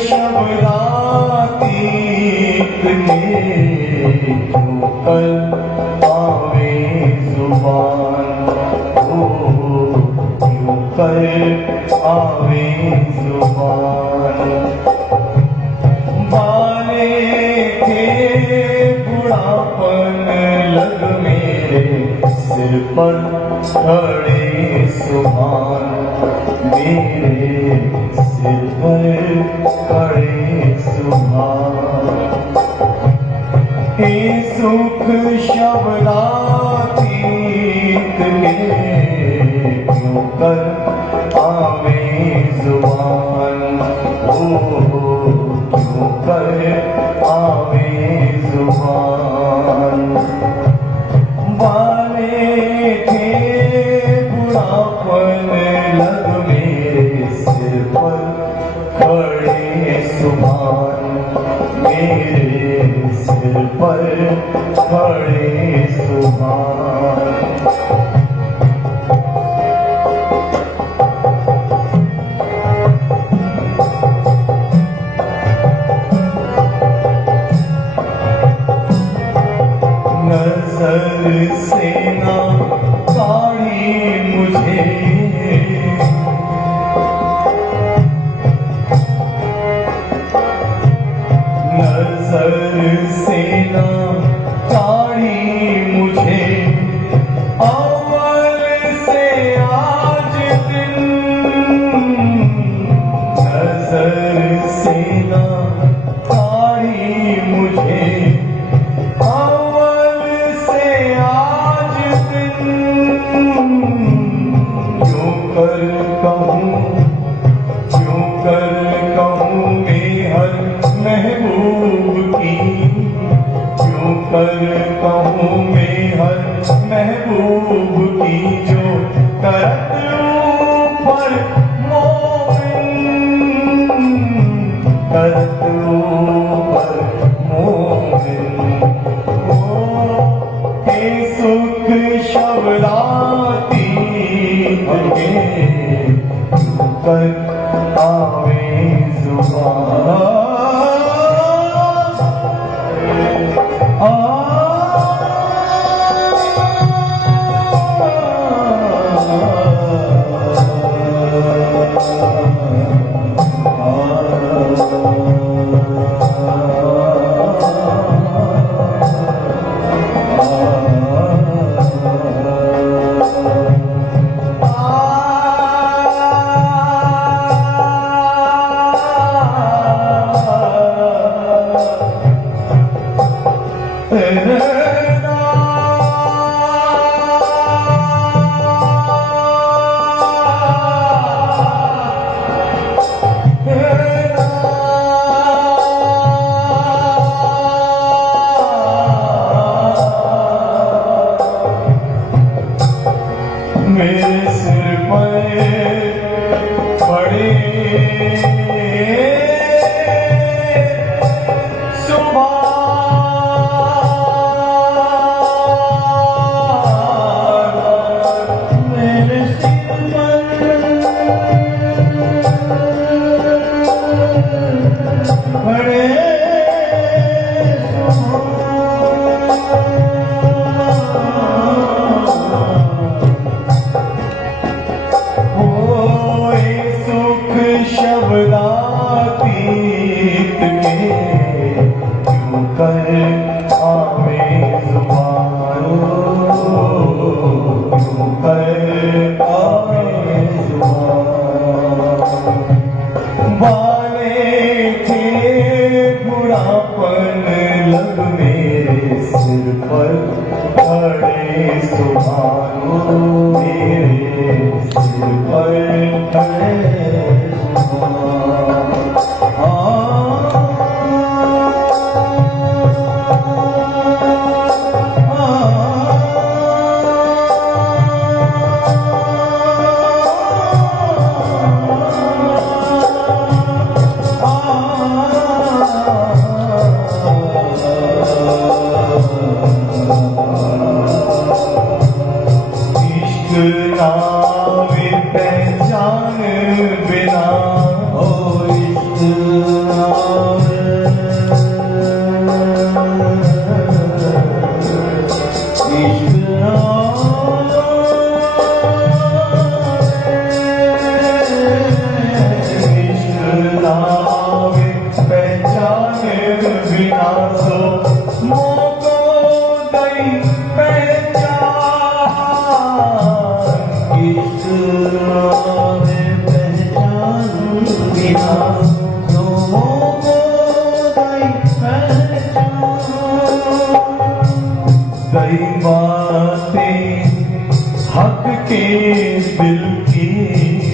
शब्दातीत के क्यों कर आवे जुबान, क्यों कर आवे जुबान। बाले थे बुढ़ापन लग मेरे सिर पर खड़े सुभान, मेरे सिर पर खड़े सुभान। हे सुख शब्दातीत के क्यों कर आवे जुबान, क्यों कर आवे जुबान। बाले थे बुढ़ापन लग मेरे सिर पर खड़े सुभान, मेरे सिर पर खड़े सुभान। नजर से ना काढ़ी मुझे, नजर से ना काढ़ी मुझे, अव्वल से आज दिन। नजर से ना काढ़ी मुझे, अव्वल से आज दिन। क्यों कर कहूँ, क्यों कर कहूँ बेहर महबूब की, क्यों कर कहूँ बेहर महबूब की, जो करत ऊपर मोमिन, करत ऊपर मोमिन। हे सुख शब्दातीत के क्यों कर आवे जुबान। मेरे सिर पर पड़े सुभान, मेरे सिर पर पड़े शब्दातीत के क्यों कर आवे जुबान, क्यों कर आवे जुबान। बाले थे बुढ़ापन लग मेरे सिर पर खड़े सुभान, मेरे सिर पर खड़े पहचान बिना हो इश्क कई बातें हक के दिल की,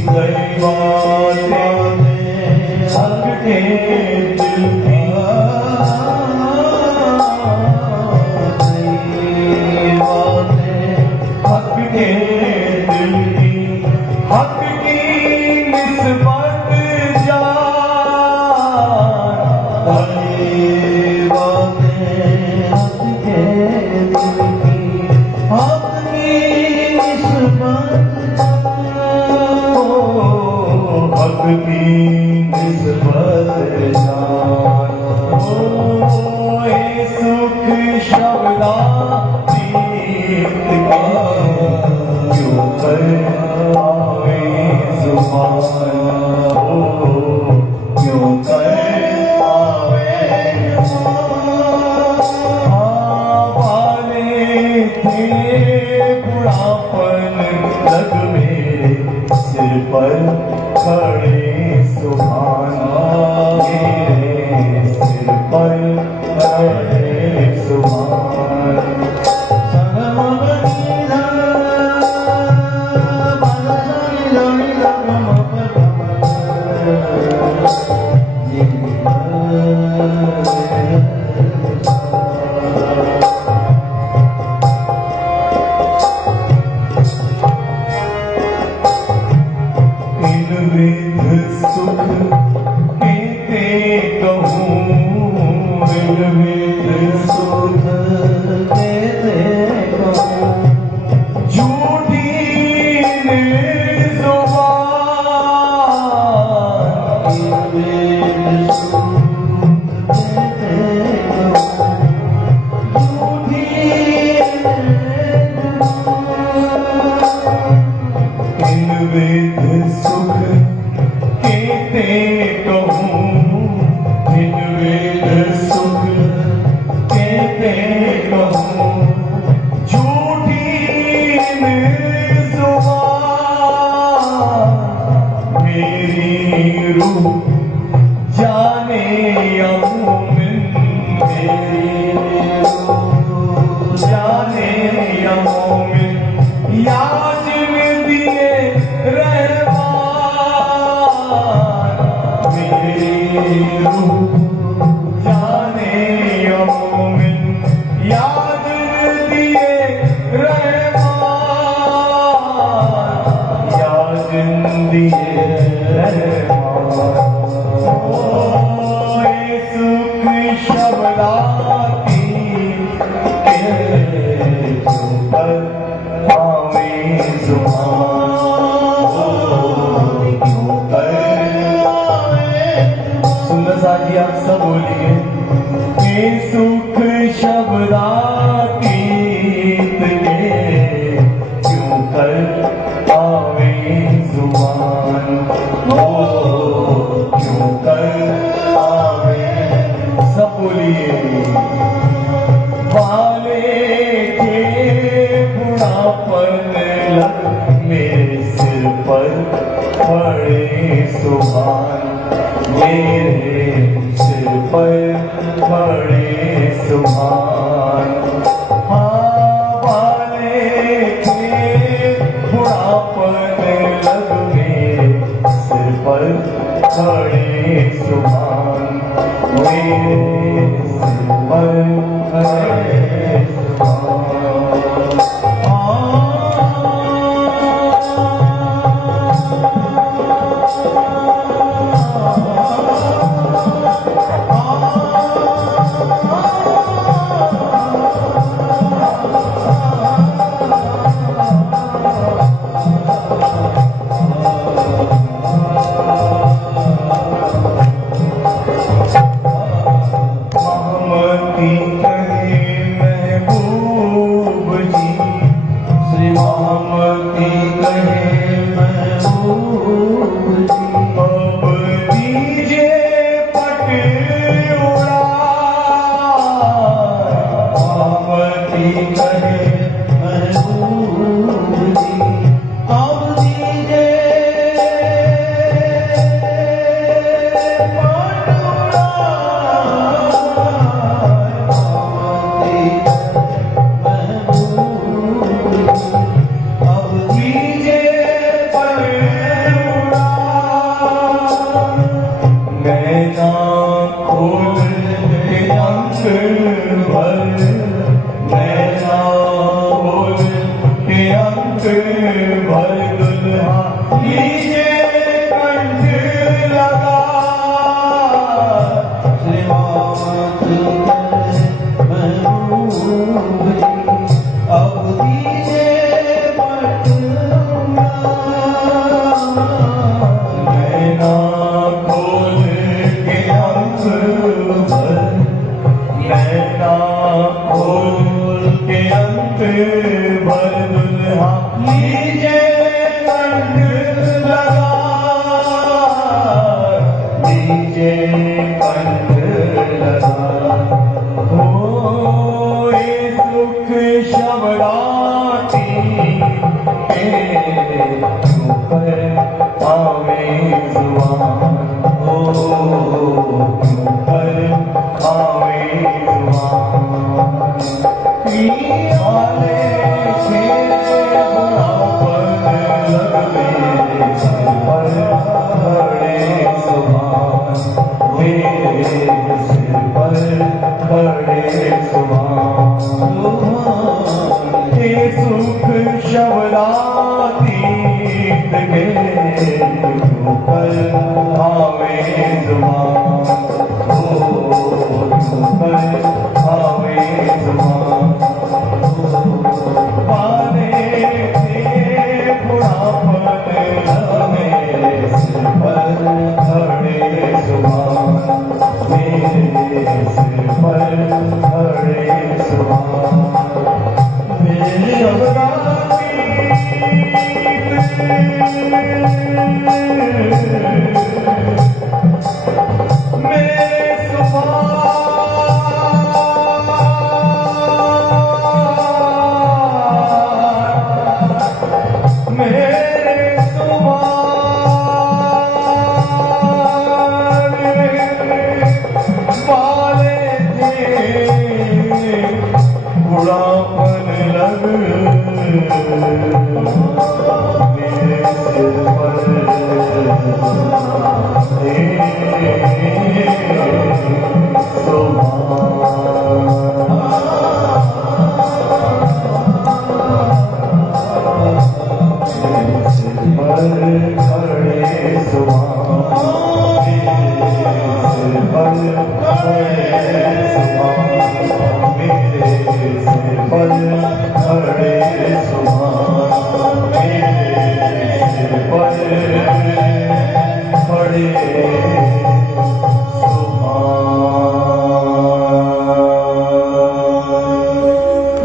कई बातें हक के दिल की, कई बातें हक के दिल की, हक की निस्बत जान, कई बातें हक के दिल की, हक की निस्बत जान, हक की निस्बत जान, ये सुख शब्दा प्रीत के क्यों कर आवे जुबान, क्यों कर आवे जुबान, वाले थे बुढ़ापन लग मेरे सिर पर खड़े सुभान, मेरे सिर पर खड़े सुभान। सुख कहते कहूँ, सुख कहते कहूँ, झूठी सुख कहते कहूँ, निर्वेद सुख कहते कहूँ, झूठी जुबान, मेरी रूह जाने अमूमिन, मेरी रूह जाने अमूमिन, याद दिए रूह जाने अमूमिन, याद दिए रहमान, याद दिए रहमान। ये सुख शब्दाती के क्यों पर आवे जुबान, क्यों पर जी आप सब बोलिए, ये सुख शब्दातीत के क्यों कर आवे जुबान, क्यों कर आवे, सब बोलिए। वाले के बुढ़ापन लग मेरे सिर पर पड़े सुभान, मेरे सिर पर पड़े सुभान, वाले के बुढ़ापन लग मेरे सिर पर पड़े सुभान, मेरे सिर पर पड़े नैना बोल के अंक भर दुल्हा लीजे कंठ लगा अब दीजे नैना खोल के अंक भर नैना खोल के अंक भर दुल्हा लीजे कंठ लगा लीजे कंठ लगा हो सुख शबराती के ऊपर आवे जुबान हो ऊपर आवे जुबान वाले से बुढ़ापन लगवे पर बड़े सुभान मेरे सिर पर बड़े सुभान हे सुख शबरातीत के ऊपर आवे जुबान हो ऊपर आवे जुबान पाने से बुढ़ापन मेरे सिर पर बड़े सुभान मेरे सिर पर बड़े सुभान मेरे बुढ़ापन लग मेरे सिर पर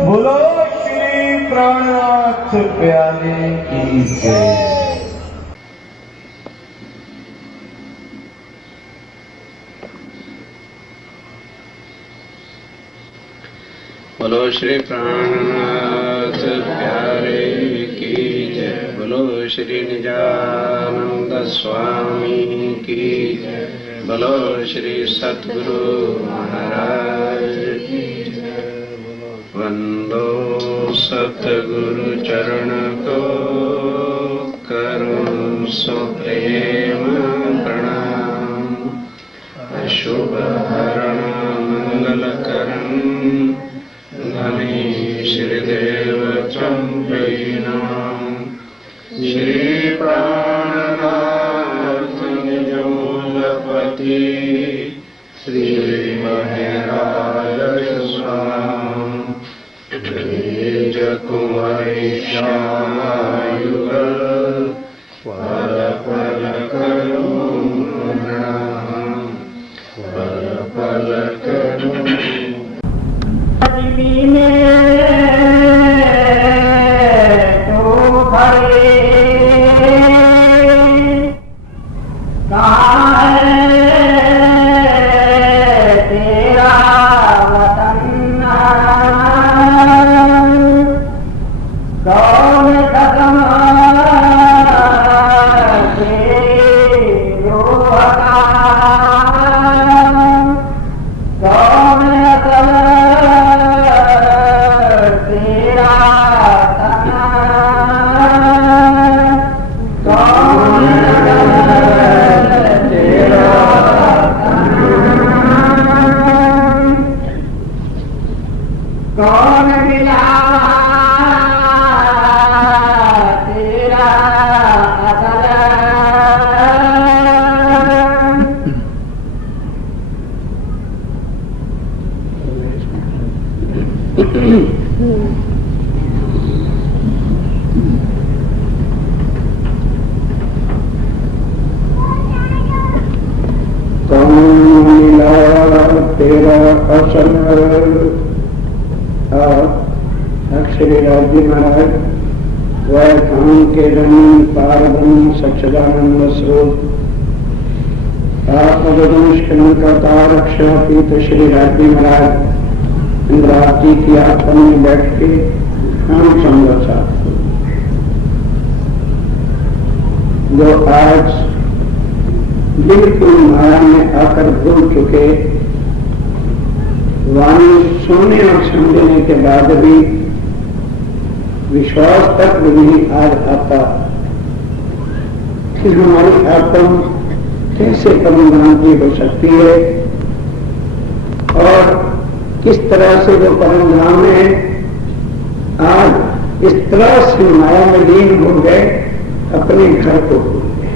बोलो श्री प्राणनाथ प्यारे की जय। बोलो श्री प्राणनाथ प्यारे की जय। बोलो श्री निजानंद स्वामी की जय। बोलो श्री सद्गुरु महाराज की जय। वंदो सतगुरु चरण को करो सो प्रेम प्रणाम। अशुभ हरण मंगल करण श्रीदेव चंपीनाम श्री प्राणनाथ निजमूलपति श्री महराज स्वामी तेज कुमारी श्यामायुगल पल पल करूं प्रणाम पल पल करूं कौन मिला तेरा असर। तेरा असल श्री राजी महाराज वह काम के रंग पारब्रह्म सच्चिदानंद स्वरूप आप करता रक्षा पीत श्री राजी महाराज इंद्राज जी की आत्मा में बैठ के काम संघर्षा जो आज बिल्कुल माया में आकर भूल चुके, वाणी सुनने और समझने के बाद भी विश्वास तक नहीं आज आता कि हमारी आत्मा कैसे परमधाम की हो सकती है और किस तरह से जो परमधाम है आज इस तरह से माया में लीन हो गए, अपने घर को भूल गए।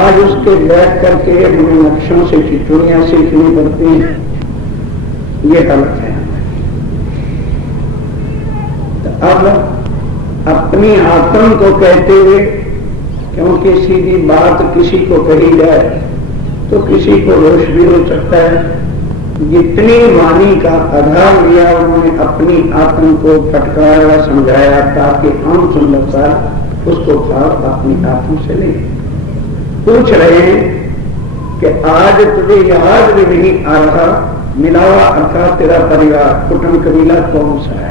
आज उसके बैठ करके हमें नक्शों से चिट्ठियां सीखनी पड़ती हैं, ये गलत है। तो अब अपनी आत्मा को कहते हुए, क्योंकि सीधी बात किसी को कही जाए तो किसी को रोष भी हो सकता है, जितनी वाणी का आधार लिया उन्होंने अपनी आत्मा को फटकारा समझाया ताकि हम सुंदरता उसको भाव अपनी आत्मा से ले। पूछ रहे हैं कि आज तुझे याद भी नहीं आ रहा मिलावा अर्थात तेरा परिवार कुटुंब कबीला कौन सा है।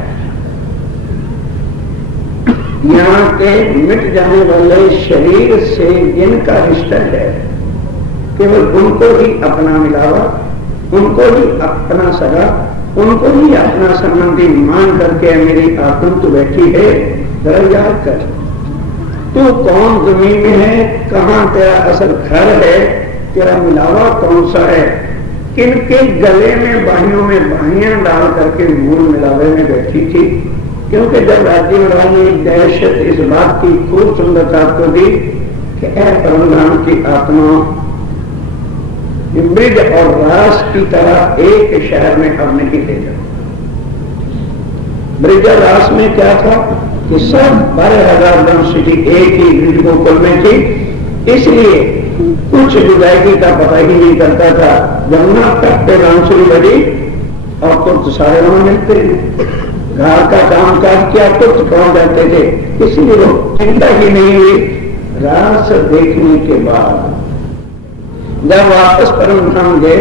यहाँ के मिट जाने वाले शरीर से जिनका रिश्ता है केवल उनको ही अपना मिलावा, उनको ही अपना सगा, उनको ही अपना संबंधी मान करके मेरी आत्मा तो बैठी है। जरा याद कर तू कौन जमीन में है, कहाँ तेरा असल घर है, तेरा मिलावा कौन सा है, किनके गले में बाहियों में बाहियां डाल करके मूल मिलावे में बैठी थी। क्योंकि जब राजी महाराज ने दहशत इस बात की खूब सुंदरता को दी कि परमधाम की आत्मा ब्रिज और रास की तरह एक शहर में अब नहीं ले जाओ। ब्रिज और रास में क्या था कि सब 12,000 ब्रह्म सिटी एक ही ब्रिज गोकुल में थी, इसलिए कुछ जुदाई का पता ही नहीं करता था। जमुना तक पे बांसुरी बजी और तुर्त सारे वहां मिलते हैं, घर का काम काज किया तुर्त पहुंच जाते थे, इसलिए वो चिंता ही नहीं हुई। रास देखने के बाद जब वापस परमधाम गए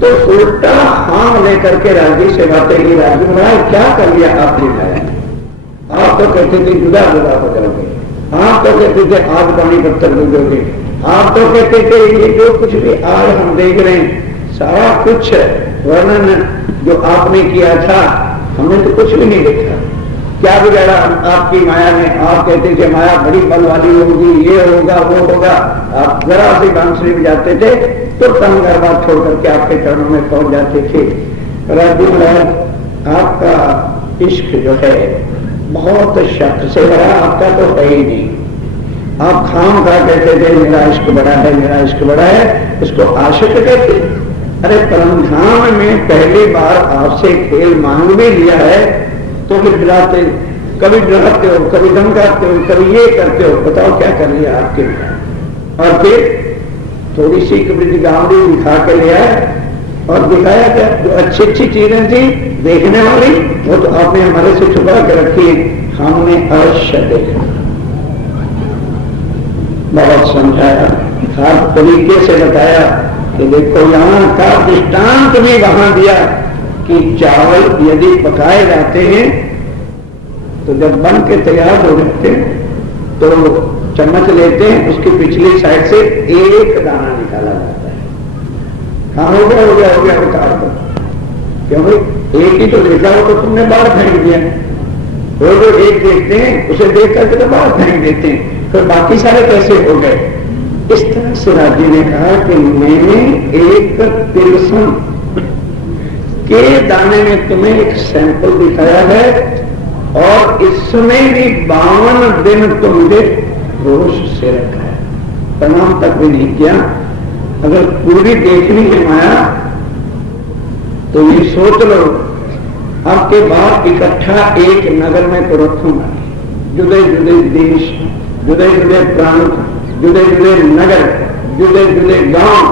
तो उल्टा हाँ लेकर के राजी से बातें की। राजी महाराज क्या कर लिया आपने लाया, आप तो कहते थे जुदा जुदा हो जाओगे, आप तो कहते थे आग पानी पत्थर डूबोगे, आप तो कहते थे ये जो कुछ भी आज हम देख रहे हैं सारा कुछ वर्णन जो आपने किया था हमने तो कुछ भी नहीं देखा। क्या बिगाड़ा आपकी माया में, आप कहते थे माया बड़ी बल वाली होगी, ये होगा वो होगा, आप जरा से बांसुरी बजाते थे तो तंग बात छोड़ करके आपके चरणों में पहुंच जाते थे। राजी महाराज आपका इश्क जो है बहुत शक से भरा, आपका तो है ही नहीं। आप खाम खा कहते थे मेरा इश्क बड़ा है, मेरा इश्क बड़ा है, इसको आशिक कहते। अरे परमधाम में पहली बार आपसे खेल मांग भी लिया है तो फिर डराते, कभी डराते हो, कभी धमकाते हो, कभी ये करते हो, बताओ क्या कर लिया आपके लिए। और फिर थोड़ी सी कभी गावड़ी दिखा के लिया और दिखाया क्या जो अच्छी अच्छी चीजें थी देखने वाली वो तो आपने हमारे से छुपा के रखी, हमने अवश्य देखा, बहुत समझाया, हर तरीके से बताया कि देखो यहाँ का दृष्टांत भी वहां दिया कि चावल यदि पकाए जाते हैं तो जब बन के तैयार हो जाते हैं तो चम्मच लेते हैं, उसकी पिछली साइड से एक दाना निकाला जाता है। हाँ हो गया हो गया हो गया उतार दो, क्योंकि एक ही तो देखा हो तो तुमने बाहर फेंक दिया, वो जो एक देखते हैं उसे देख करके तो बाहर फेंक देते हैं, फिर बाकी सारे कैसे हो गए। इस तरह से राजी ने कहा कि मैंने एक तिलस्म ये दाने में तुम्हें एक सैंपल दिखाया है और इसमें भी 52 दिन तो मुझे होश से रखा है, प्रणाम तक भी नहीं किया। अगर पूरी देखनी है माया तो ये सोच लो, आपके बाद इकट्ठा एक नगर में तो रखूंगा, जुदे जुदे देश, जुदे जुदे प्रांत, जुदे जुदे नगर, जुदे जुदे गांव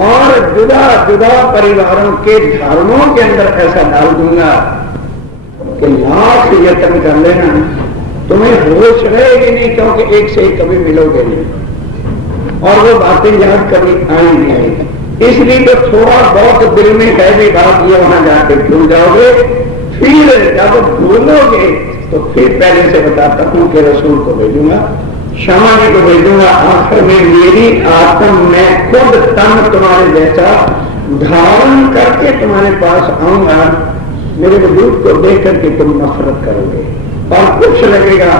और जुदा जुदा परिवारों के धर्मों के अंदर ऐसा डाल दूंगा कि लाख यत्न कर लेना तुम्हें होश रहेगी नहीं, क्योंकि एक से एक कभी मिलोगे नहीं और वो बातें याद कभी आएंगी नहीं। इसलिए तो थोड़ा बहुत दिल में है भी बात, ये वहां जाके भूल जाओगे, फिर जब भूलोगे तो फिर पहले से बताता हूं कि रसूल को भेजूंगा, क्षमा जी को भेजूंगा, आखिर में मेरी आत्म में खुद तन तुम्हारे जैसा धारण करके तुम्हारे पास आऊंगा। मेरे वजूद को देख करके तुम नफरत करोगे और कुछ लगेगा,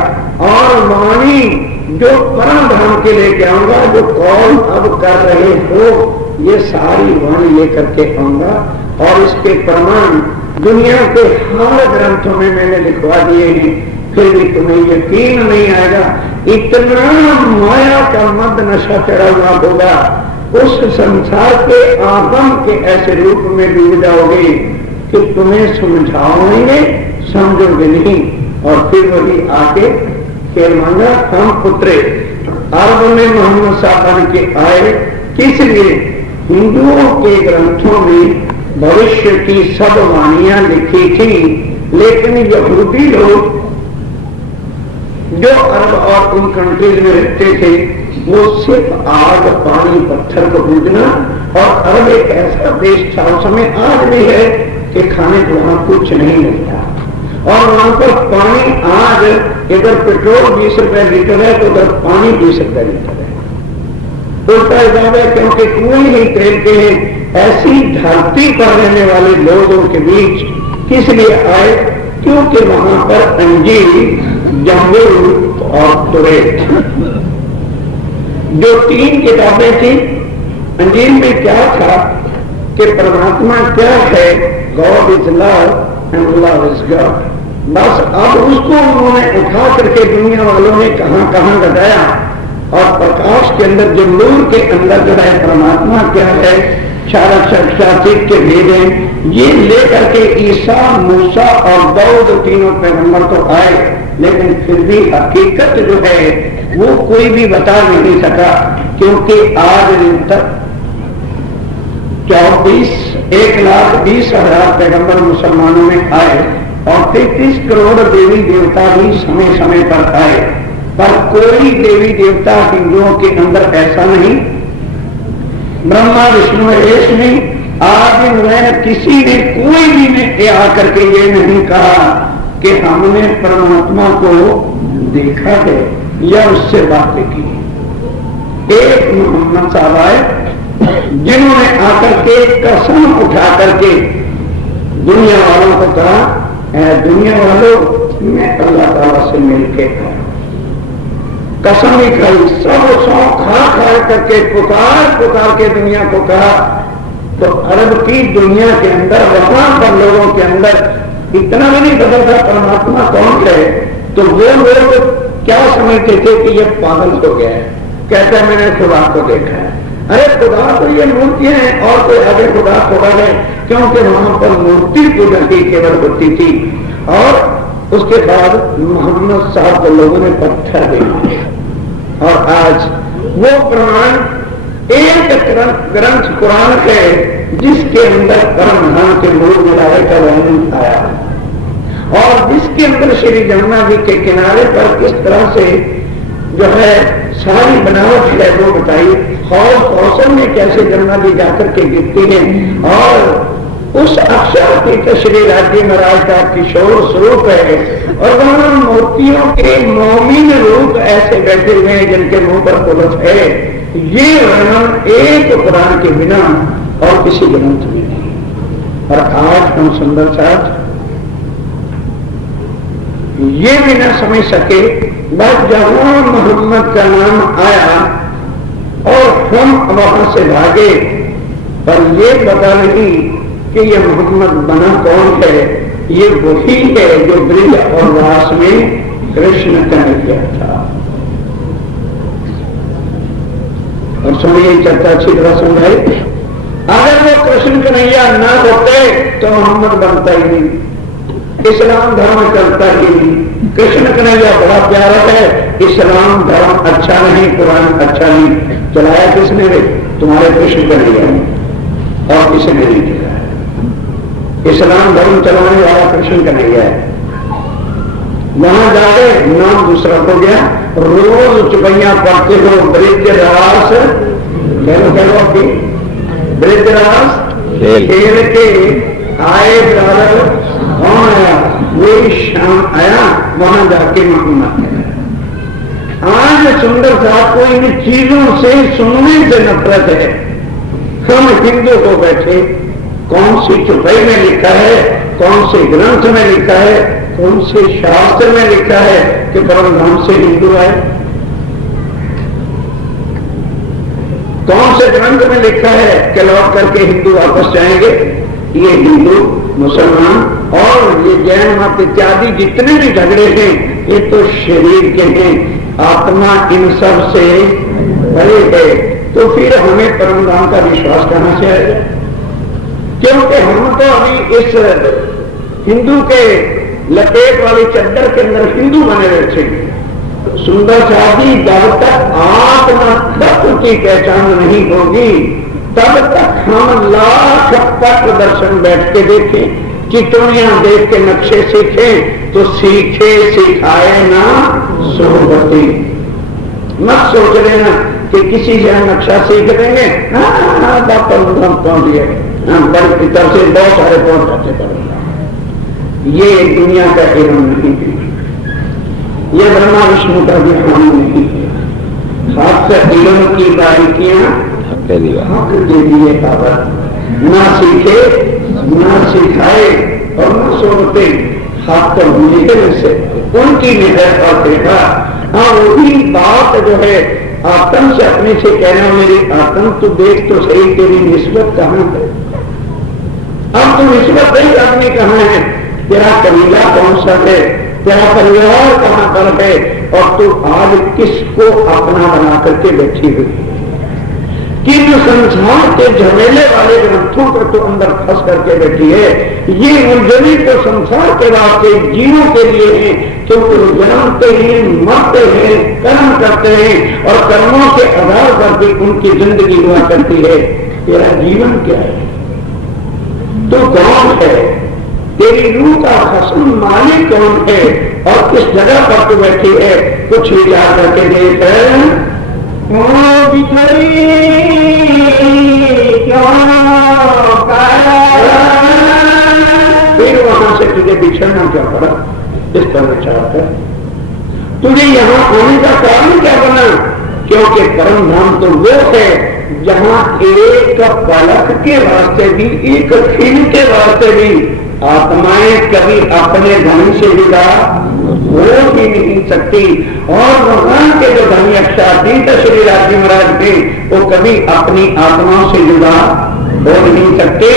और वाणी जो परम धाम के लेके आऊंगा, जो कौन अब कर रहे हो, ये सारी वाणी लेकर के आऊंगा और इसके प्रमाण दुनिया के हर ग्रंथों में मैंने लिखवा दिए हैं, फिर भी तुम्हें यकीन नहीं आएगा। इतना माया का मद नशा चढ़ा हुआ होगा, उस संसार के आगम के ऐसे रूप में डूब जाओगे कि तुम्हें समझाओगे, समझोगे नहीं। और फिर वही आके फिर मांगा, हम उतरे अरब में मोहम्मद साहब बन के आए। किस लिए? हिंदुओं के ग्रंथों में भविष्य की सब वाणियां लिखी थी, लेकिन यहूदी लोग जो अरब और उन कंट्रीज में रहते थे, वो सिर्फ आग, पानी, पत्थर को पूजना, और अरब एक ऐसा देश था उस समय, आज भी है, कि खाने को वहां कुछ नहीं मिलता और वहां पर पानी, आज इधर पेट्रोल 20 रुपए लीटर है तो उधर पानी 20 रुपए लीटर है, उल्टा हिसाब है, क्योंकि कुएं ही तेल के हैं। ऐसी धरती पर रहने वाले लोगों के बीच किस लिए आए? क्योंकि वहां पर अंजीर, जंबूर और तुरेट जो 3 किताबें थी। अंजीर में क्या था कि परमात्मा क्या है, God is love and love is God. बस अब उसको उन्होंने उठा करके दुनिया वालों ने कहां कहां लगाया, और प्रकाश के अंदर, जंबूर के अंदर जो है परमात्मा क्या है, के भेद हैं, ये लेकर के ईसा, मूसा और दाऊद तीनों पैगंबर तो आए, लेकिन फिर भी हकीकत जो है वो कोई भी बता नहीं सका, क्योंकि आज दिन तक 1,20,000 पैगंबर मुसलमानों में आए और 33 करोड़ देवी देवता भी समय समय पर आए, पर कोई देवी देवता हिंदुओं के अंदर ऐसा नहीं, ब्रह्मा विष्णु महेश नहीं, आज में किसी ने, कोई भी ने आकर के ये नहीं कहा कि हमने परमात्मा को देखा है या उससे बातें की। एक मोहम्मद साहब आए जिन्होंने आकर के कसम उठा करके दुनिया वालों को कहा, दुनिया वालों, मैं अल्लाह ताला से मिलके आया, कसम ही खाई, सब सौ खा खा करके पुकार के दुनिया को कहा। तो अरब की दुनिया के अंदर, वहां पर लोगों के अंदर इतना भी नहीं पता था परमात्मा कौन है, तो वो लोग क्या समझते थे कि ये पागल हो गया है, कहता है मैंने खुदा को देखा है। अरे खुदा तो ये मूर्तियां हैं और कोई आगे खुदा है, क्योंकि वहां पर मूर्ति पूजा की केवल होती थी। और उसके बाद मोहम्मद साहब को लोगों ने पत्थर दे दिया, और आज वो प्रमाण एक ग्रंथ कुरान है जिसके अंदर कर्म धाम के मूल मिलावे का वर्णन आया, और जिसके अंदर श्री जमुना जी के किनारे पर किस तरह से जो है सारी बनावट है वो बताई, हौज कौशल में कैसे जमुना जी जाकर के गिरती है, और उस अक्षर श्री राज्य महाराज का किशोर स्वरूप है, और वहां मूर्तियों के मोमिन रूप ऐसे बैठे हुए हैं जिनके मुंह पर पुलस है। ये वर्णन एक कुरान के बिना और किसी ग्रंथ में नहीं। और आज हम सुंदर साथ ये भी न समझ सके, बस जहां मोहम्मद का नाम आया और हम वहां से भागे, पर ये पता नहीं कि ये मोहम्मद बना कौन है, ये वही है जो ब्रिज और रास में कृष्ण कन्हैया था। और सुनिए चर्चा अच्छी तरह समझाई, अगर वो कृष्ण कन्हैया न होते तो मोहम्मद बनता ही नहीं, इस्लाम धर्म चलता ही नहीं। कृष्ण कन्हैया बड़ा प्यारा है, इस्लाम धर्म अच्छा नहीं, कुरान अच्छा नहीं। चलाया किसने रे? तुम्हारे कृष्ण कन्हैया ने, और किसी ने नहीं चलाया। इस्लाम धर्म चलाने वाला कृष्ण कन्हैया है। वहां जाके नाम दूसरा हो गया। रोज चुपैया पढ़ते हो ब्रिजरास, कह लो आपकी ब्रिजरास खेल के आए ब्रदर, कौन आया? वही शाम आया, वहां जाके मोहम्मद। आज सुंदर साहब को इन चीजों से सुनने से नफरत है। हम हिंदू को बैठे कौन सी चुपाई में लिखा है, कौन से ग्रंथ में लिखा है, कौन से शास्त्र में लिखा है कि परम धाम से हिंदू आए? कौन से ग्रंथ में लिखा है कि लौट करके हिंदू वापस जाएंगे? ये हिंदू, मुसलमान और ये जैन मत इत्यादि जितने भी झगड़े हैं, ये तो शरीर के हैं, आत्मा इन सब से भरे है। तो फिर हमें परम धाम का विश्वास कहां से आएगा? क्योंकि हम तो अभी इस हिंदू के लपेट वाली चद्दर के अंदर हिंदू बने बैठे। सुंदर शादी जब तक आत्मा तत्व की पहचान नहीं होगी, तब तक हम लाख पट दर्शन बैठ के देखें, चितौनियां देख के नक्शे सीखें, तो सीखे सिखाए ना सोहबती। मत सोच लेना कि किसी से हम नक्शा सीख देंगे, पहुंच गए, बड़े पितर से बहुत सारे पहुंच जाते पड़ेगा। ये दुनिया का एवं नहीं है, ये ब्रह्मा विष्णु का भी काम नहीं है। हाथ से एवं की बारीकियां हक दे दिए काबर, ना सीखे ना सिखाए और न सोचते, हाथ तो निकल से उनकी निधर और देखा। हाँ, वही बात जो है आत्म से अपने से कहना, मेरी आत्म तू देख तो सही, तेरी निस्बत कहां है? अब तू निस्बत नहीं आदमी कहां है? तेरा कबीला कौन सा है, तेरा परिवार कहां पर है, और तू आज किसको अपना बना करके बैठी हुई? किन संसार के झमेले वाले ग्रंथों पर तो अंदर फंस करके बैठी है। ये उलझने तो संसार के वास्ते जीवों के लिए है, क्योंकि वो जन्मते हैं, मरते हैं, कर्म करते हैं, और कर्मों के आधार पर भी उनकी जिंदगी हुआ करती है। तेरा जीवन क्या है? तो कौन है? तेरी रूह का खसम मालिक कौन है? और किस जगह पर तू बैठी है? कुछ विचार करके देख। फिर वहां से तुझे बिछड़ना क्या पड़ा? इस पर विचार कर। तुझे यहां आने का कारण क्या बना? क्योंकि परम धाम तो वो है जहां एक पलक के वास्ते भी, एक क्षण के वास्ते भी आत्माएं कभी अपने धन से जुड़ा हो ही नहीं सकती। और भगवान के जो धनी अक्षातीत श्री राजी महाराज थे, वो कभी अपनी आत्माओं से जुड़ा हो नहीं सकते।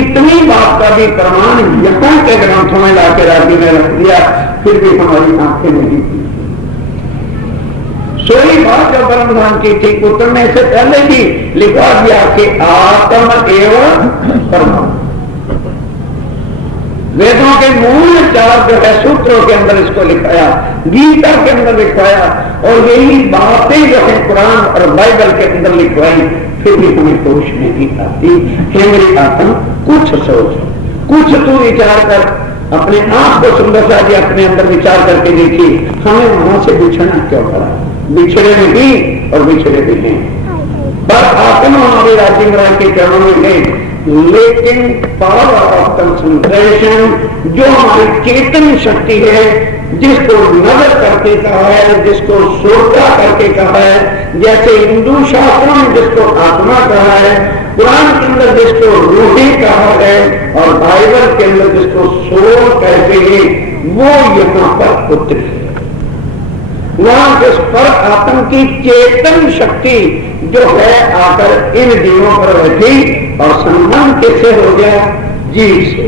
इतनी बात का भी प्रमाण यहाँ के ग्रंथों में लाके राजी ने रख दिया, फिर भी हमारी आंखें नहीं थी। सोई बात जो ब्रह्मधाम की थी, उतरने से पहले ही लिखवा दिया कि आत्म एवं परमात्मा। वेदों के मूल चार जो है सूत्रों के अंदर इसको लिखाया, गीता के अंदर लिखवाया, और यही बातें जो है कुरान और बाइबल के अंदर लिखवाई। फिर भी हमें होश नहीं आती। हे मेरी आत्मा, कुछ सोच, कुछ तू विचार कर, अपने आप को सुंदरता जी अपने अंदर विचार करके देखी। हमें वहां से बिछड़ना क्यों पड़ा? बिछड़े में भी और बिछड़े भी हैं, पर आत्मा हमारे राज्य महाराज के चरणों में है। लेकिन पावर ऑफ कंसंट्रेशन, जो हमारी चेतन शक्ति है, जिसको नजर करके कहा है, जिसको सोचा करके कहा है, जैसे हिंदू शास्त्रों में जिसको आत्मा कहा है, कुरान के अंदर जिसको रूही कहा है, और बाइबल के अंदर जिसको सोल कहते हैं, वो यहाँ पर उतरी है। वहां जिस पर आत्म की चेतन शक्ति जो है आकर इन जीवों पर बैठी, और सम्मान कैसे हो गया? जीव से।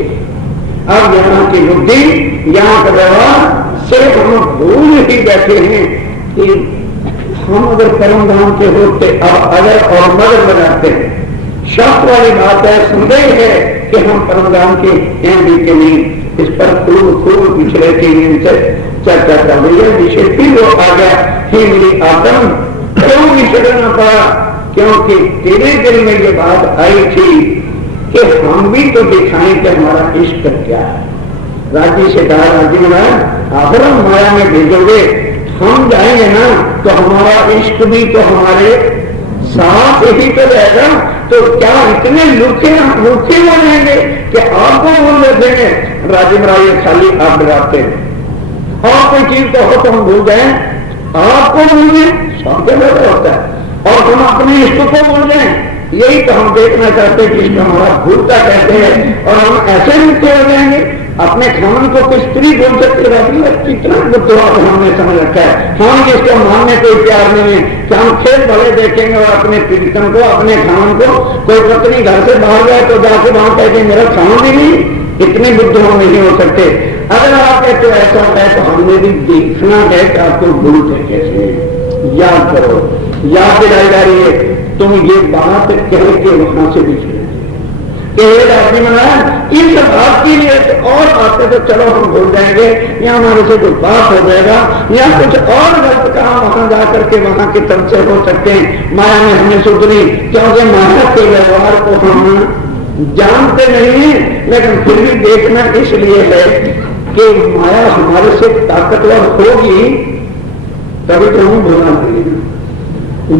अब यहाँ की बुद्धि, यहाँ का व्यवहार सिर्फ हम भूल ही बैठे हैं कि हम अगर परम धाम के होते, अब अगर और मगर बनाते हैं, शक वाली बात है, संदेह है कि हम परम धाम के हैं भी के नहीं। इस पर खूब पिछले 3 दिन से चर्चा कर रही है। विषय फिर वो आ गया, हे मेरी आत्म क्यों विछड़ना पड़ा, क्योंकि तेरे दिल में ये बात आई थी कि हम भी तो दिखाएं कि हमारा इष्ट क्या है। राजी से कहा, राजी महाराज अगर हम माया में भेजोगे, हम जाएंगे ना तो हमारा इष्ट भी तो हमारे साथ ही तो रहेगा, तो क्या इतने लूखे हो जाएंगे कि आपको बोल देंगे। राजी महाराज ये खाली आप डराते हैं, और कोई चीज तो हो तो हम भूल जाए, आपको भूल गए सबके बेहतर होता है, और हम अपने इष्ट को भूल जाए। यही तो हम देखना चाहते हैं कि इसको हमारा भूलता कहते हैं, और हम ऐसे मिलते हो जाएंगे। अपने खान को कोई स्त्री बोल सकती रहती है, कितना बुद्धिवाद हमने समझ रखा है। हम इसको मानने कोई प्यार नहीं है कि हम खेल भले देखेंगे और अपने प्रीतम को, अपने खान को, कोई पत्नी घर से बाहर जाए तो जाके वहां कहते मेरा खान भी नहीं, इतने बुद्धिमान नहीं हो सकते। अगर आप कहते हो ऐसा है तो हमने भी देखना है कि आपको भूलते कैसे। याद करो, याद दिलाई जा रही है, तुम ये बात कह के वहां से बिछड़े आदमी महाराज इस बात के लिए और बातें तो चलो हम भूल जाएंगे, या हमारे से कुछ बात हो जाएगा, या कुछ और गलत काम वहां जाकर के वहां की तरफ से हो सकते हैं। माया में हमें सुधरी, क्योंकि माया के व्यवहार को हम जानते नहीं है, लेकिन फिर भी देखना इसलिए है कि माया हमारे से ताकतवर होगी तभी तो हम भुला देंगे।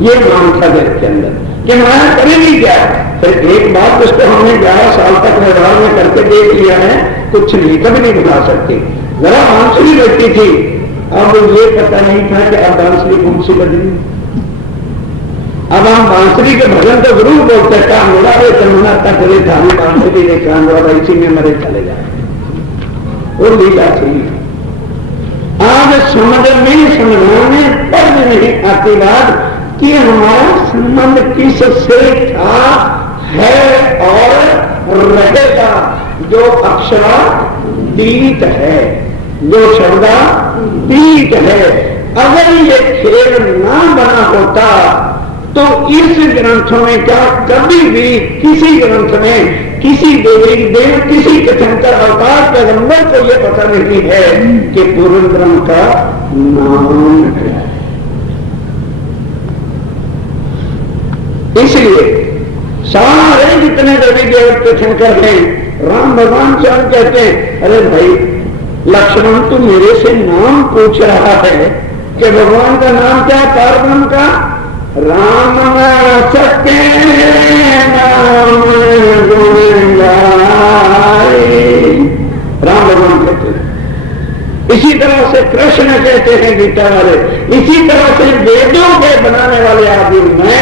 ये मान था जग के अंदर कि माया करेगी क्या। फिर एक बात उसको हमने 11 साल तक व्यवहार में करके देख लिया है, कुछ नहीं कभी नहीं भुला सकती। जरा बांसुरी बजती थी, अब ये पता नहीं था कि अब बांसुरी कौन सी बजेगी। अब हम बांसुरी के भजन तो जरूर बोलते का मेरा रे चंदना तक रे धानी बांसुरी रे कांगड़ा इसी में मरे चले जाए, वो लीला थी। आज समझाने पर नहीं आती बात कि हमारा संबंध किससे था, है और रहेगा। जो अक्षरातीत है, जो शब्दातीत है। अगर ये खेल ना बना होता तो इस ग्रंथों में क्या कभी भी किसी ग्रंथ में किसी देवी देव किसी तीर्थंकर अवतार पैगंबर को यह पता नहीं है कि पूर्ण ब्रह्म का नाम है। इसलिए सारे जितने देवी देव तीर्थंकर हैं, राम भगवान से हम कहते हैं, अरे भाई लक्ष्मण तू मेरे से नाम पूछ रहा है कि भगवान का नाम क्या, पारब्रह्म का। राम सत्य नाम राम भगवान कहते हैं। इसी तरह से कृष्ण कहते हैं गीता वाले, इसी तरह से वेदों के बनाने वाले आदमी मैं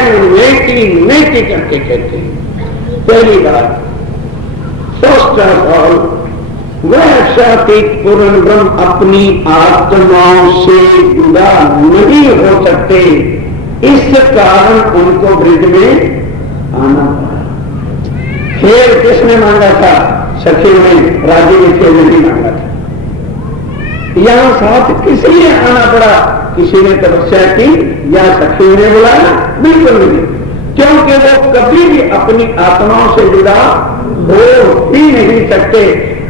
करके कहते हैं। पहली बात, फर्स्ट ऑफ ऑल, वह सात्विक पूर्ण ब्रह्म अपनी आत्माओं से जुड़ा नहीं हो सकते, इस कारण उनको ब्रिज में आना पड़ा। खेल किसने मांगा था? सखी ने, राजी ने खेल नहीं मांगा था। यहां साथ किसी ने आना पड़ा, किसी ने तपस्या की या सखी ने बुलाया? बिल्कुल नहीं, क्योंकि वो कभी भी अपनी आत्माओं से जुड़ा हो ही नहीं सकते।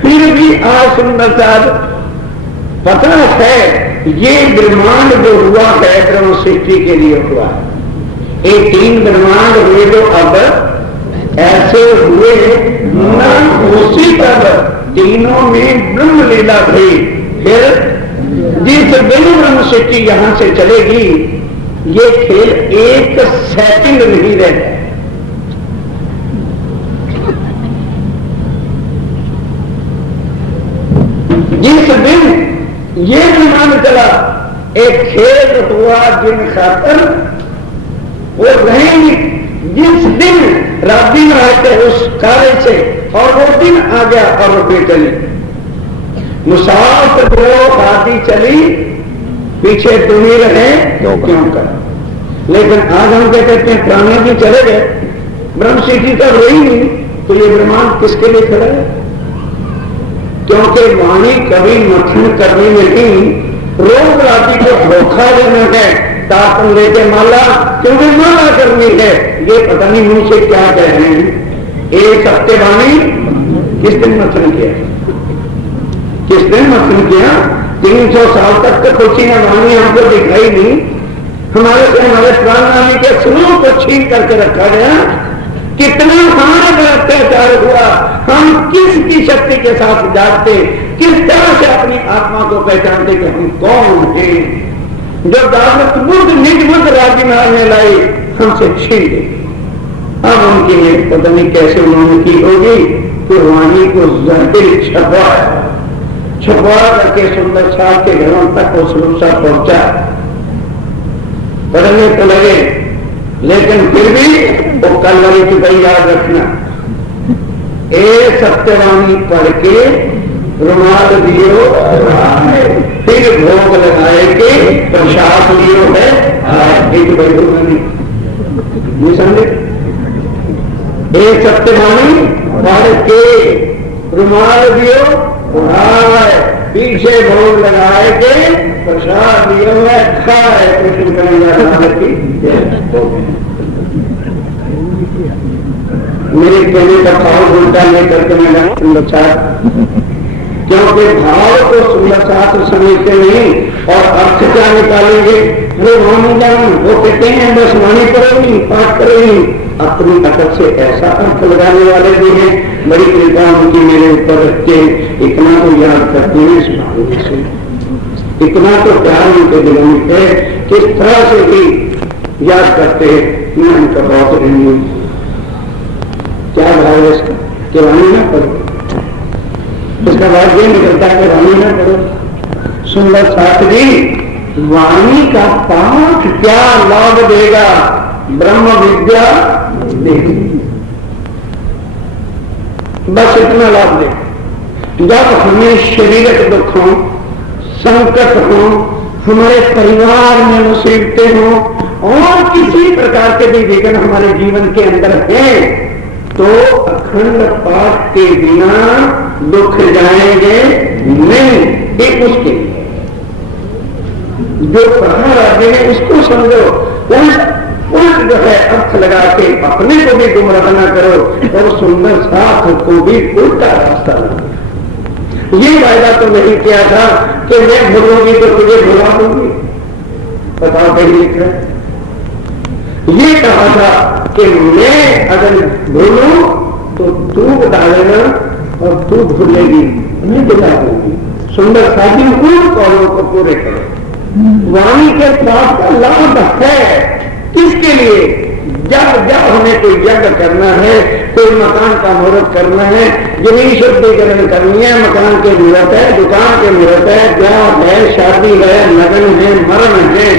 फिर भी आज सुंदर साहब पता है ये ब्रह्मांड जो हुआ है ब्रह्म सृष्टि के लिए हुआ है। ये 3 ब्रह्मांड हुए जो अब ऐसे हुए न उसी पर तीनों में ब्रह्म लीला थी। फिर जिस दिन ब्रह्म सृष्टि यहां से चलेगी, ये खेल 1 सेकंड नहीं रहता। जिस दिन ये ब्रह्मांड चला, एक खेल हुआ जिन खातर वो रहेंगी। जिस दिन रात्रि में आते उस कार्य से, और वो दिन आ गया और वो फिर चली। मुसाफिर दो आदि चली, पीछे तुम ही रहे तो क्यों कर। लेकिन आज हम क्या कहते हैं, प्राणी भी चले गए, ब्रह्म सृष्टि तो रही नहीं, तो ये ब्रह्मांड किसके लिए खड़ा है? क्योंकि वाणी कभी मथन करनी नहीं, रोग राशि को धोखा देना है, दातन लेके माला क्योंकि माला करनी है, ये पता नहीं मुंह से क्या कह रहे हैं। एक हफ्ते वाणी किस दिन मथन किया, किस दिन मथन किया? 300 साल तक तो कुछ ही वाणी हमको दिखाई नहीं, हमारे से हमारे प्राण नामी के स्वरूप को छीन करके रखा गया। कितना हमारे पर अत्याचार हुआ, हम किसकी शक्ति के साथ जागते, किस तरह से अपनी आत्मा को पहचानते कि हम कौन हैं। जो दावत बुद्ध निज बुद्ध राज्य में आने लाई, हमसे छीन गई। अब उनकी ने पता नहीं कैसे उन्होंने की होगी कि वाणी को जहर छपवा करके सुंदर साहब के घरों तक वो सुरक्षा पहुंचा। पढ़ने तो लगे, लेकिन फिर भी वो कल वाली चुकाई याद रखना, एक सत्यवाणी पढ़ के रुमाल दियो, फिर भोग लगाए के प्रसाद लियो है, एक नहीं समझे। एक सत्यवाणी पढ़ के रुमाल दियो, पीछे भोग लगाए के प्रसाद दियो है, खाए कृष्ण कन्हैया की। मेरे कहने का भाव उल्टा लेकर के मैं क्योंकि भाव को सुंदर शास्त्र समझते नहीं और अर्थ क्या निकालेंगे। वो वो कहते हैं बस वाणी करोगी, पाठ करोगी, अपनी अकल से ऐसा अर्थ लगाने वाले भी हैं। बड़ी कृपा उनकी मेरे ऊपर रखते, इतना तो याद करते हैं इस भाव से, इतना तो प्यार उनके दिलों में है, किस तरह से भी याद करते हैं। मैं उनका बहुत ऋणी हूं। क्या भाव है इसका कि वाणी ना करो, इसका बाद ये निकलता है कि वाणी ना करो। सुंदर शास्त्री, वाणी का पाठ क्या लाभ देगा? ब्रह्म विद्या देगी, बस इतना लाभ दे। जब हमें शारीरिक दुख हो, संकट हो, हमारे परिवार में मुसीबतें हो और किसी प्रकार के भी विघ्न हमारे जीवन के अंदर है, तो अखंड पाठ के बिना दुख जाएंगे नहीं। एक मुश्किल जो पढ़ा राज्य है उसको समझो, उल्ट जो है अर्थ लगा के अपने को भी गुमराह न करो और सुंदर साथ को भी उल्टा रास्ता लगाओ। ये वायदा तो नहीं किया था कि मैं भूलूंगी तो तुझे भुला दूंगी, बताओ कहीं लिख रहे। ये कहा था कि मैं अगर भूलूं तो तू बता देना और तू भूलेगी, मैं बता दूंगी। सुंदर साथी उन कौलों को पूरे करो। वाणी के पाठ का लाभ है किसके लिए? जब हमें कोई यज्ञ करना है, कोई मकान का मुहूर्त करना है, जमीन शुद्धिकरण करनी है, मकान के मुहूर्त है, दुकान के मुहूर्त है, ब्याह है, शादी है, लगन है, मरण है,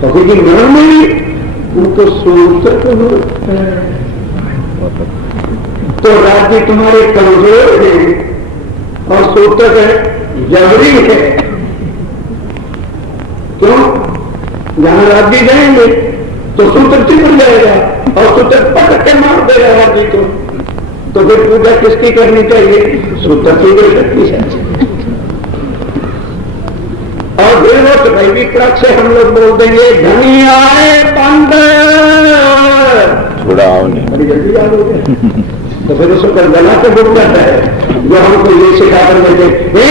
तो क्योंकि मरण में भी उनको सूत्र तो राज्य तुम्हारे कमजोर है और सूत्र जरूरी है। क्यों? जहां राज्य जाएंगे तो सूत्र चिपट जाएगा और सूत्र पकड़ के मार देगा राज्य को, तो फिर पूजा किसकी करनी चाहिए? सूत्र की शक्ति से। और फिर वो चुपाई ट्रक से हम लोग बोल देंगे धनी आए बंद, बड़ी जल्दी याद हो गया। तो फिर उसको गला से बुक जाता है जो हमको ये सिखा कर देते,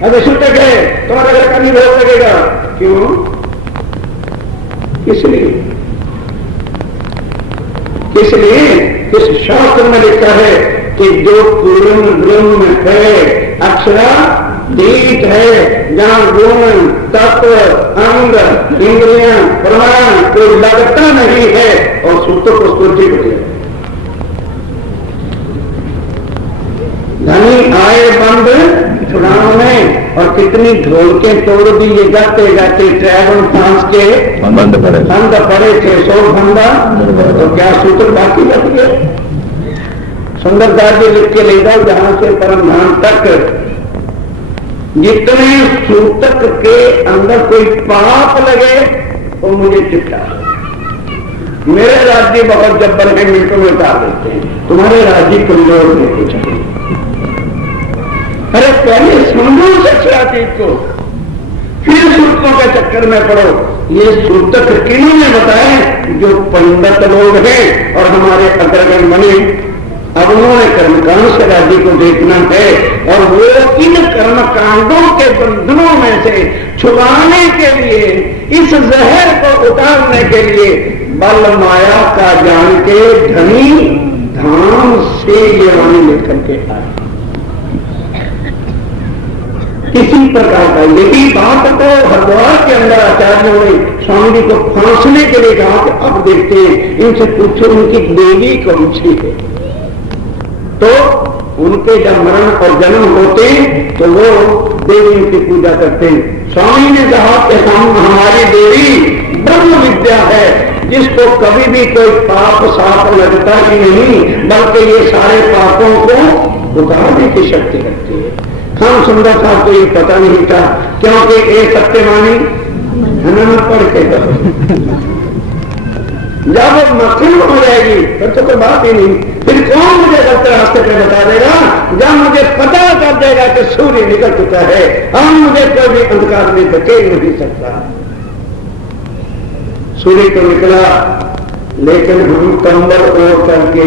अगर सुनते गए तुम्हारा घर का नहीं भोग लगेगा। क्यों? इसलिए इस शास्त्र में लिखा है कि जो पूर्ण ब्रह्म है, अक्षरातीत है, जहां गुण तत्व अंग इंद्रियां प्रमाण कोई लगता नहीं है और सूत्र को स्तुति होती है। धनी आए बंद चुनाव में और कितनी ढोल के तोड़ भी ये जाते जाते ट्रैवल फ्रांस के बंद पड़े थे 100 बंदा, तो क्या सूत्र बाकी रख गए? सुंदरदास जी लिख के ले जाओ जहां से परमधाम तक जितने सूतक के अंदर कोई पाप लगे वो मुझे चिपटा। मेरे राज्य बहुत जब्बर के मिनटों में उतार देते हैं, तुम्हारे राज्य कमजोर नहीं कुछ। अरे पहले समझो सच्चा चीज को, फिर सूत्रों के चक्कर में पड़ो। ये सूत्र किन्होंने बताए? जो पंडित लोग हैं और हमारे अग्रगण बने। अब उन्होंने कर्मकांड से राज्य को देखना है और वो इन कर्मकांडों के बंधनों में से छुड़ाने के लिए, इस जहर को उतारने के लिए बल माया का जान के धनी धाम से ये वाणी लेकर के आए। किसी प्रकार का यही बात तो हरिद्वार के अंदर आचार्यों ने स्वामी जी को फांसने के लिए कहा कि अब देखते हैं, इनसे पूछो उनकी देवी कौन सी है। तो उनके जब मरण और जन्म होते तो वो देवियों की पूजा करते हैं। स्वामी ने कहा कि हमारी देवी ब्रह्म विद्या है, जिसको कभी भी कोई पाप साप लगता ही नहीं, बल्कि ये सारे पापों को उतारने की शक्ति रखती है। हम सुंदर साहब को ये पता नहीं था, क्योंकि एक सत्यवाणी हनन पढ़ के जब मक्खन हो जाएगी फिर तो कोई बात ही नहीं। फिर कौन मुझे गलत रास्ते पे बता देगा? जब मुझे पता कर देगा कि सूर्य निकल चुका है, अब मुझे कोई भी अंधकार में धकेल नहीं सकता। सूर्य तो निकला, लेकिन हम कंबल ओढ़ करके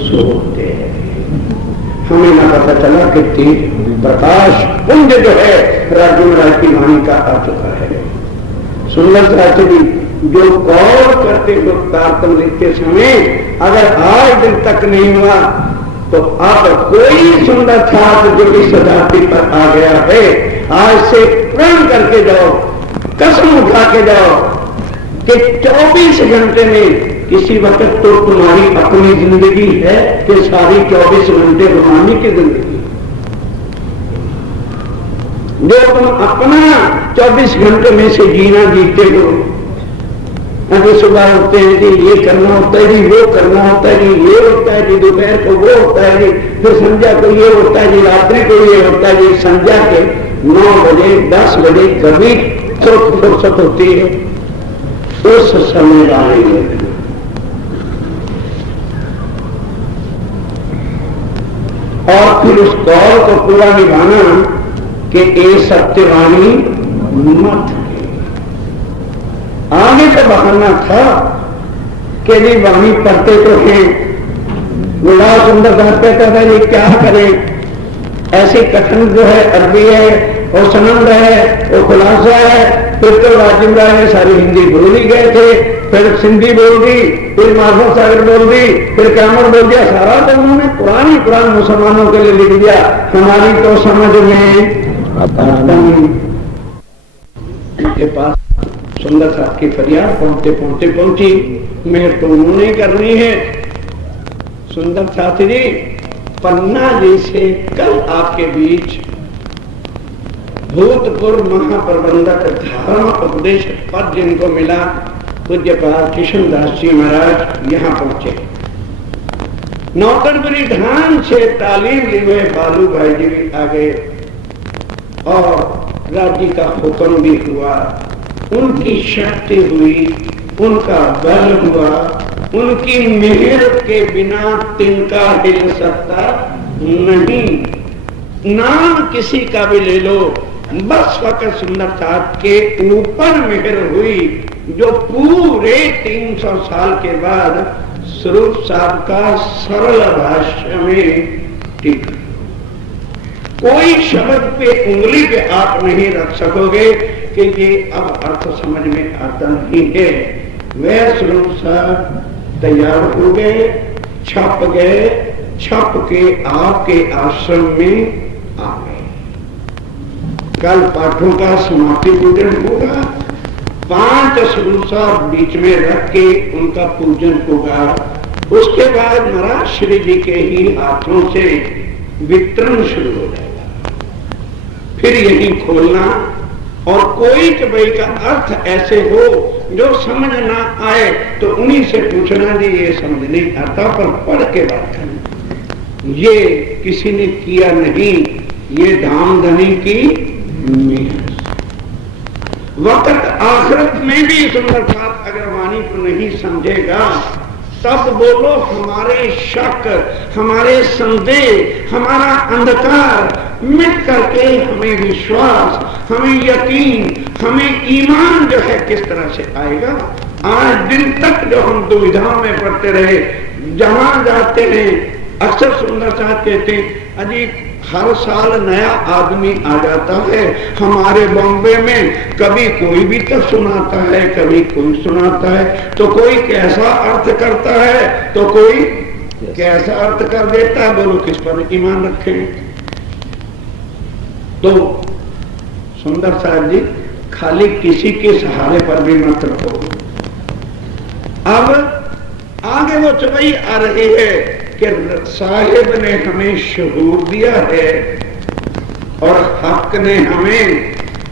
सोते हैं। हमें ना पता चला कि तेज प्रकाश पुंज जो है राज्य महाराज की वाणी का आ चुका है। सुंदर साथी जी जो गौर करते लोग तारतम लिखते समय अगर आज दिन तक नहीं हुआ तो अब कोई सुंदर छात्र जो इस धरती पर आ गया है, आज से प्रण करके जाओ, कसम उठा के जाओ कि 24 घंटे में किसी वक्त तो तुम्हारी अपनी जिंदगी है कि सारी 24 घंटे भगवानी की जिंदगी, जो तुम अपना 24 घंटे में से जीना जीते हो। अभी सुबह उठते हैं जी ये करना होता है जी, वो करना होता है जी, ये होता है जी, दोपहर को वो होता है जी, फिर संध्या को ये होता है जी, रात्रि को ये होता है जी। संध्या के 9 बजे 10 बजे कभी फुर्सत होती है, उस समय वाले और फिर उस कौल को पूरा निभाना कि ये सत्यवाणी मत। आगे तो बहाना था कि जी वाणी पढ़ते तो हैं, बड़ा सुंदर कहता था जी क्या करें, ऐसी कठिन जो है अरबी है और सनंद है और खुलासा है। फिर तो राजीव राय ने सारी हिंदी बोल ही गए थे, फिर सिंधी बोल दी, फिर माधव सागर बोल दी, फिर कैमर बोल दिया, सारा तो उन्होंने पुरानी मुसलमानों के लिए लिख दिया। हमारी तो समझ में आता नहीं। के पास सुंदर साहब की फरियाद पहुंचते पहुंचते पहुंची, मेहर तो उन्होंने करनी है। सुंदर साथी जी पन्ना जी से कल आपके बीच भूतपूर्व महाप्रबंधक धर्म उपदेश पद जिनको मिला पूज्यपाल कृष्णदास जी महाराज यहाँ पहुंचे। नौकरपुरी ढान से तालीम लिए हुए बालू भाई जी भी आ गए और राज्य का हुक्म भी हुआ। उनकी शक्ति हुई, उनका बल हुआ, उनकी मेहर के बिना तिनका हिल सकता नहीं। नाम किसी का भी ले लो, बस फकत सुंदर साहब के ऊपर मेहर हुई जो पूरे 300 साल के बाद स्वरूप साहब का सरल भाषा में टिका। कोई शब्द पे उंगली पे आप नहीं रख सकोगे कि ये अब अर्थ समझ में आता नहीं है। वह स्वरूप साहब तैयार हो गए, छप गए, छप के आपके आश्रम में आ गए। कल पाठों का समाप्ति पूजन होगा, 5 स्वरूप साहब बीच में रख के उनका पूजन होगा। उसके बाद महाराज श्री जी के ही हाथों से वितरण शुरू हो जाएगा। फिर यही खोलना और कोई कभी का अर्थ ऐसे हो जो समझ ना आए तो उन्हीं से पूछना जी ये समझ नहीं आता, पर पढ़ के बात करना। ये किसी ने किया नहीं, ये धामधनी की मेहर। वक्त आखिरत में भी सुंदर साहब अगर वाणी को नहीं समझेगा तब बोलो हमारे शक, हमारे संदेह, हमारा अंधकार मिट करके हमें विश्वास, हमें यकीन, हमें ईमान जो है किस तरह से आएगा। आज दिन तक जो हम दुविधा में पड़ते रहे, जहां जाते हैं अक्सर सुंदर साहब कहते हैं अजी हर साल नया आदमी आ जाता है हमारे बॉम्बे में, कभी कोई भी तो सुनाता है, कभी कोई सुनाता है, तो कोई कैसा अर्थ करता है तो कोई कैसा अर्थ कर देता है। बोलो किस पर ईमान रखें। तो सुंदर साहब जी खाली किसी के सहारे पर भी मत रखो। अब आगे वो चौपाई आ रही है कि साहिब ने हमें शहूर दिया है और हक ने हमें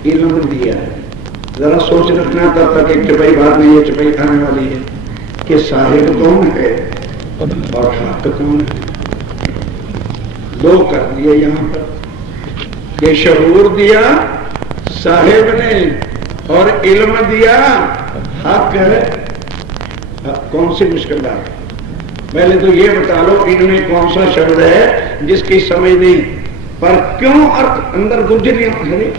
इल्म दिया है। जरा सोच रखना तब तक एक चौपाई बाद में ये चौपाई आने वाली है कि साहिब कौन है और हक कौन है। दो कर दिए यहां पर कि शहूर दिया साहिब ने और इल्म दिया हक है। कौन सी मुश्किल बात है? पहले तो ये बता लो इनमें कौन सा शब्द है जिसकी समझ नहीं, पर क्यों अर्थ अंदर गुजर है।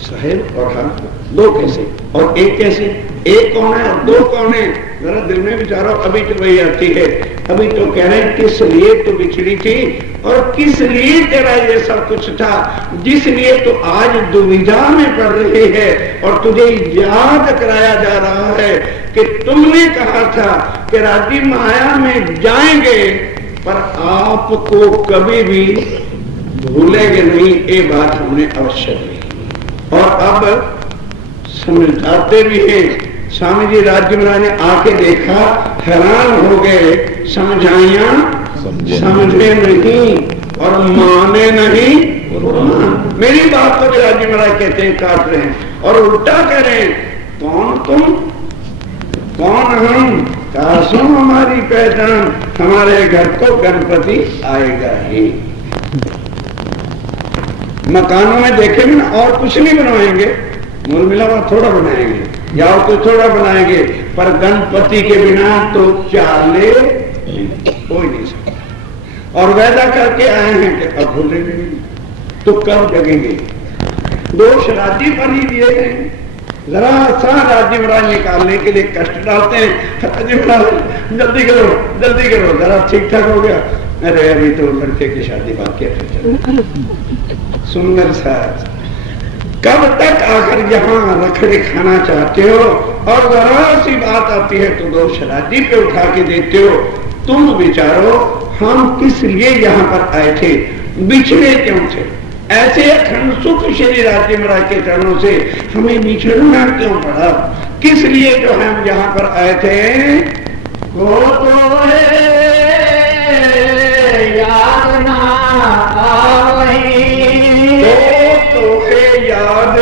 साहिब और हक दो कैसे और एक कैसे? एक कौन है और दो कौन है? जरा दिल में विचारो। अभी तो वही आती है, अभी तो कह रहे हैं किस लिए तो बिछड़ी थी और किस लिए तेरा ये सब कुछ था, जिसलिए तो आज दुविधा में पड़ रही है और तुझे याद कराया जा रहा है कि तुमने कहा था कि राज्य माया में जाएंगे पर आपको कभी भी भूलेंगे नहीं। ये बात हमने अवश्य की और अब समझाते भी हैं। स्वामी जी राज्य महाराज ने आके देखा, हैरान हो गए, समझाइया समझे नहीं और माने नहीं। मेरी बात को भी राज्य महाराज कहते हैं काट रहे हैं और उल्टा कह रहे हैं कौन तुम कौन हम, कासो हमारी पहचान, हमारे घर को गणपति आएगा ही। मकानों में देखेंगे ना और कुछ नहीं बनवाएंगे, मूल मिलावा थोड़ा बनाएंगे या और कुछ थोड़ा बनाएंगे, पर गणपति के बिना तो चाले कोई नहीं सकता। और वादा करके आए हैं कि अब भूलेंगे नहीं तो कब जगेंगे। दोष राज्य पर ही दिए गए। जरा सा राज्य महाराज निकालने के लिए कष्ट डालते हैं। राज्य महाराज जल्दी करो जल्दी करो, जरा ठीक ठाक हो गया। अरे अभी तो लड़के की शादी बाकी है। सुंदर सा कब तक आकर यहाँ रखड़े खाना चाहते हो और जरा सी बात आती है तो दोष राज्य पे उठा के देते हो। तुम विचारो हम किस लिए यहाँ पर आए थे, बिछड़े क्यों थे? ऐसे अखंड सुख श्री राज्य महाराज के चरणों से हमें बिछड़ना क्यों पड़ा? किस लिए जो हम यहाँ पर आए थे? वो तो है याद ना याद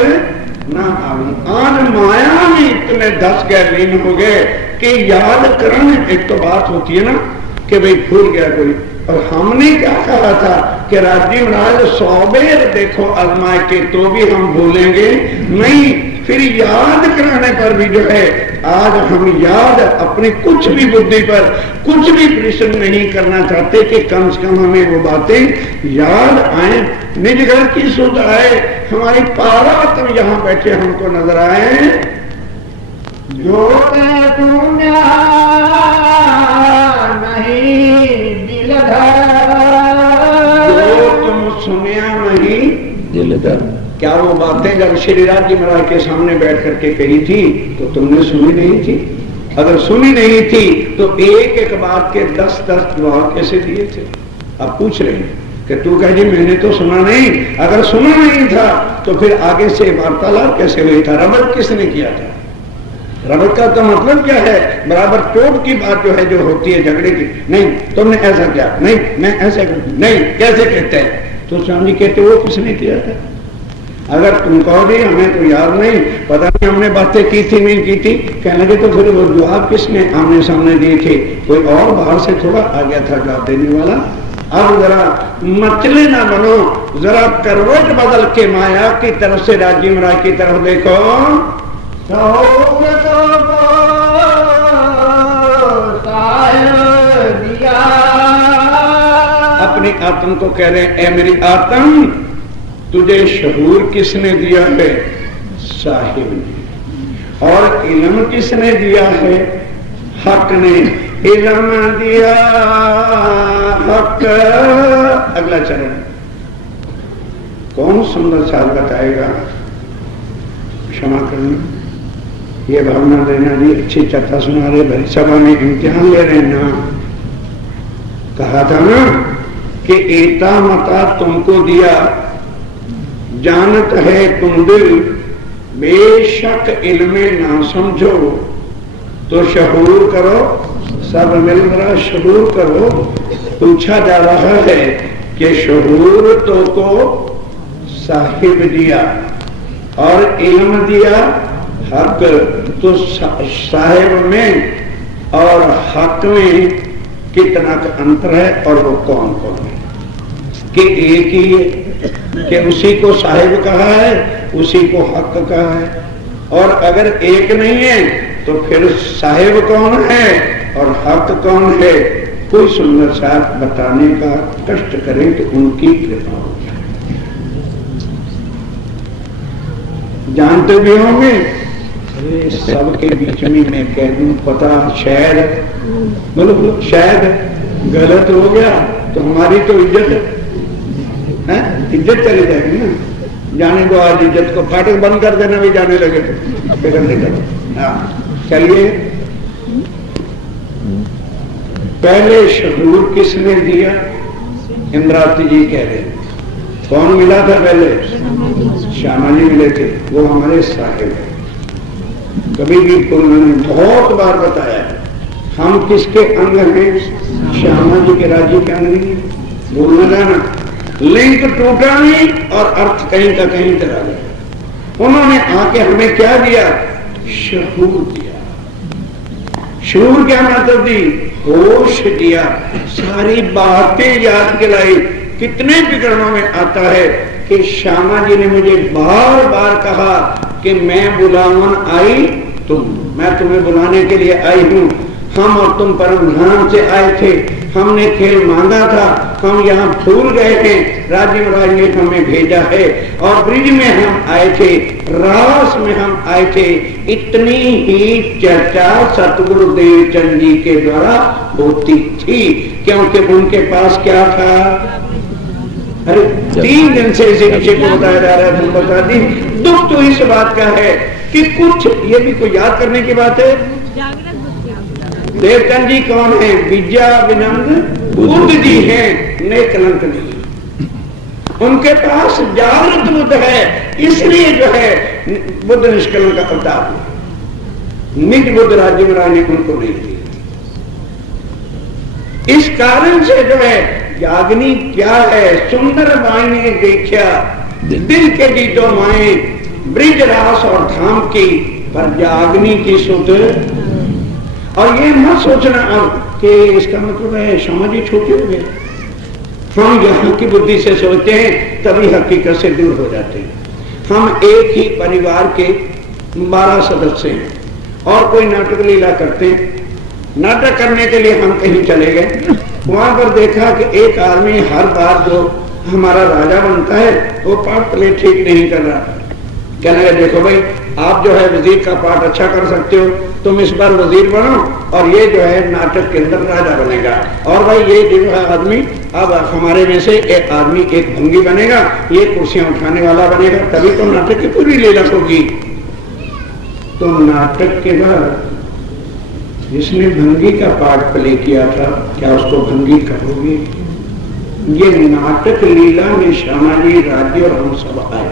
ना आवी। आज माया में इतने दस गए लीन हो गए कि याद करना एक तो बात होती है ना कि भाई भूल गया कोई। और हमने क्या कहा था कि राज्य महाराज 100 बेर देखो आजमाए के तो भी हम भूलेंगे नहीं। फिर याद कराने पर भी जो है आज हम याद अपनी कुछ भी बुद्धि पर कुछ भी प्रश्न नहीं करना चाहते कि कम से कम हमें वो बातें याद आए, निज घर की सुध आए, हमारी पारात्म यहाँ बैठे हमको नजर आए। जो नहीं दिल जो तुम सुनिया नहीं दिल धर। क्या वो बातें जब श्री राज्य महाराज के सामने बैठ करके कही थी तो तुमने सुनी नहीं थी? अगर सुनी नहीं थी तो एक एक बात के 10-10 जवाब कैसे दिए थे? अब पूछ रहे हैं कि तू कह जी मैंने तो सुना नहीं। अगर सुना नहीं था तो फिर आगे से वार्तालाप कैसे हुई था? रबड़ किसने किया था? रबड़ का तो मतलब क्या है? बराबर चोट की बात जो है जो होती है झगड़े की, नहीं तुमने ऐसा किया, नहीं मैं ऐसे नहीं, कैसे कहते हैं? तो स्वामी कहते वो किसने किया था? अगर तुम कहोगे हमें तो याद नहीं, पता नहीं हमने बातें की थी नहीं की थी, कहने लगे तो फिर वो जवाब किसने आमने सामने दिए थे? कोई और बाहर से थोड़ा आ गया था जवाब देने वाला। अब जरा मचले ना बनो, जरा करवट बदल के माया की तरफ से राज्य महाराज की तरफ देखो। दिया अपनी आत्म को कह रहे हैं, ए मेरी आत्म तुझे शहूर किसने दिया है? साहिब ने। और इल्म किसने दिया है? हक ने। इल्म दिया हक। अगला चरण कौन सुंदर साल बताएगा? क्षमा करना, ये भावना लेना जी, अच्छी चर्चा सुना रहे, भरी सभा में इम्तिहान ले रहे ना। कहा था ना कि एता मता तुमको दिया, जानत है तुम दिल, बेशक इल्मे ना समझो, तो शहूर करो, सब मिल रहा शहूर करो। पूछा जा रहा है कि शहूर तो को साहिब दिया और इल्म दिया हक, तो साहिब में और हक में कितना का अंतर है? और वो कौन कौन है? कि एक ही है कि उसी को साहिब कहा है, उसी को हक कहा है। और अगर एक नहीं है तो फिर साहिब कौन है और हक कौन है? कोई सुंदर सा बताने का कष्ट करें तो उनकी कृपा हो जाए। जानते भी होंगे, सबके बीच में मैं कह दूं, पता शायद बोलो शायद गलत हो गया तो हमारी तो इज्जत है, इज्जत चली जाएगी ना। जाने दो, आज इज्जत को फाटक बंद कर देना भी जाने लगे तो फिक्र नहीं करो। हाँ चलिए, पहले शहूर किसने दिया? इंद्रावती जी कह रहे। कौन मिला था पहले? श्यामा जी मिले थे, वो हमारे साहिब है। कभी भी उन्होंने बहुत बार बताया हम किसके अंग हैं? श्यामा जी के राज्य के अंग नहीं। भूलना जाना, लिंक टूटा नहीं और अर्थ कहीं का कहीं चला गया। उन्होंने आके हमें क्या दिया? शहूर दिया। शहूर क्या मतलब दी? होश दिया, सारी बातें याद दिलाई। कितने विकरणों में आता है कि श्यामा जी ने मुझे बार बार कहा कि मैं बुलावन आई तुम, मैं तुम्हें बुलाने के लिए आई हूं। हम और तुम परम ध्यान से आए थे, हमने खेल मांगा था, हम यहाँ भूल गए थे, राज्य महाराज ने हमें भेजा है और ब्रिज में हम आए थे, रास में हम आए थे। इतनी ही चर्चा सतगुरुदेव चंद जी के द्वारा होती थी, क्योंकि उनके पास क्या था? अरे 3 दिन से इसी विषय को बताया जा रहा है, तुम बता दी। दुख तो इस बात का है कि कुछ ये भी कोई याद करने की बात है। देवचंद जी कौन है? विद्या विनम्र बुद्ध जी हैं, नए कलंक नहीं। उनके पास जागृत बुद्ध है, इसलिए जो है बुद्ध निष्कलंक का अवतार है। निज बुद्ध राज्य महाराज ने उनको नहीं दिया। इस कारण से जो है याग्नि क्या है? सुंदर बाई देखा दिल के जीतो माए, ब्रिज रास और धाम की, पर याग्नि की सुध। और ये मत सोचना अब कि इसका मतलब है श्यामा जी छोटे हो गए। हम यहाँ की बुद्धि से सोचते हैं तभी हकीकत से दूर हो जाते हैं। हम एक ही परिवार के 12 सदस्य हैं और कोई नाटक लीला करते हैं। नाटक करने के लिए हम कहीं चले गए, वहां पर देखा कि एक आदमी हर बार जो हमारा राजा बनता है वो पाठ प्ले ठीक नहीं कर रहा। कहने लगे देखो भाई, आप जो है वजीर का पाठ अच्छा कर सकते हो, तुम इस बार वजीर बनो और ये जो है नाटक के अंदर राजा बनेगा। और भाई ये जो है आदमी अब हमारे में से एक आदमी एक भंगी बनेगा, ये कुर्सियां उठाने वाला बनेगा, तभी तो नाटक की पूरी लीला होगी। तो नाटक के बाद जिसने भंगी का पाठ प्ले किया था, क्या उसको भंगी कहोगे? ये नाटक लीला में श्यामा जी राज्य और हम सब आए।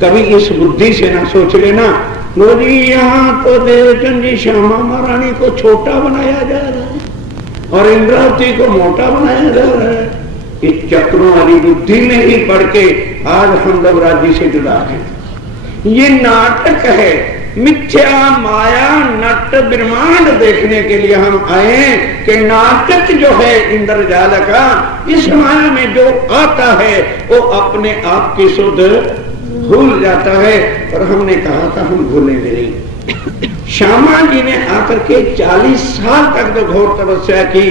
कभी इस बुद्धि से ना सोच लेना लो जी यहाँ तो देवचंद जी श्यामा महारानी को छोटा बनाया जा रहा है और इंद्रावती को मोटा बनाया जा रहा है। इस चक्रों वाली बुद्धि में ही पढ़ के आज हम लोग राज्य से जुड़ा है। ये नाटक है, मिथ्या माया नट ब्रह्मांड देखने के लिए हम आए कि नाटक जो है इंद्रजाल का, इस माया में जो आता है वो अपने आप की शुद्ध भूल जाता है। और हमने कहा था हम भूलेंगे नहीं। श्यामा जी ने आकर के 40 साल तक जो घोर तपस्या की,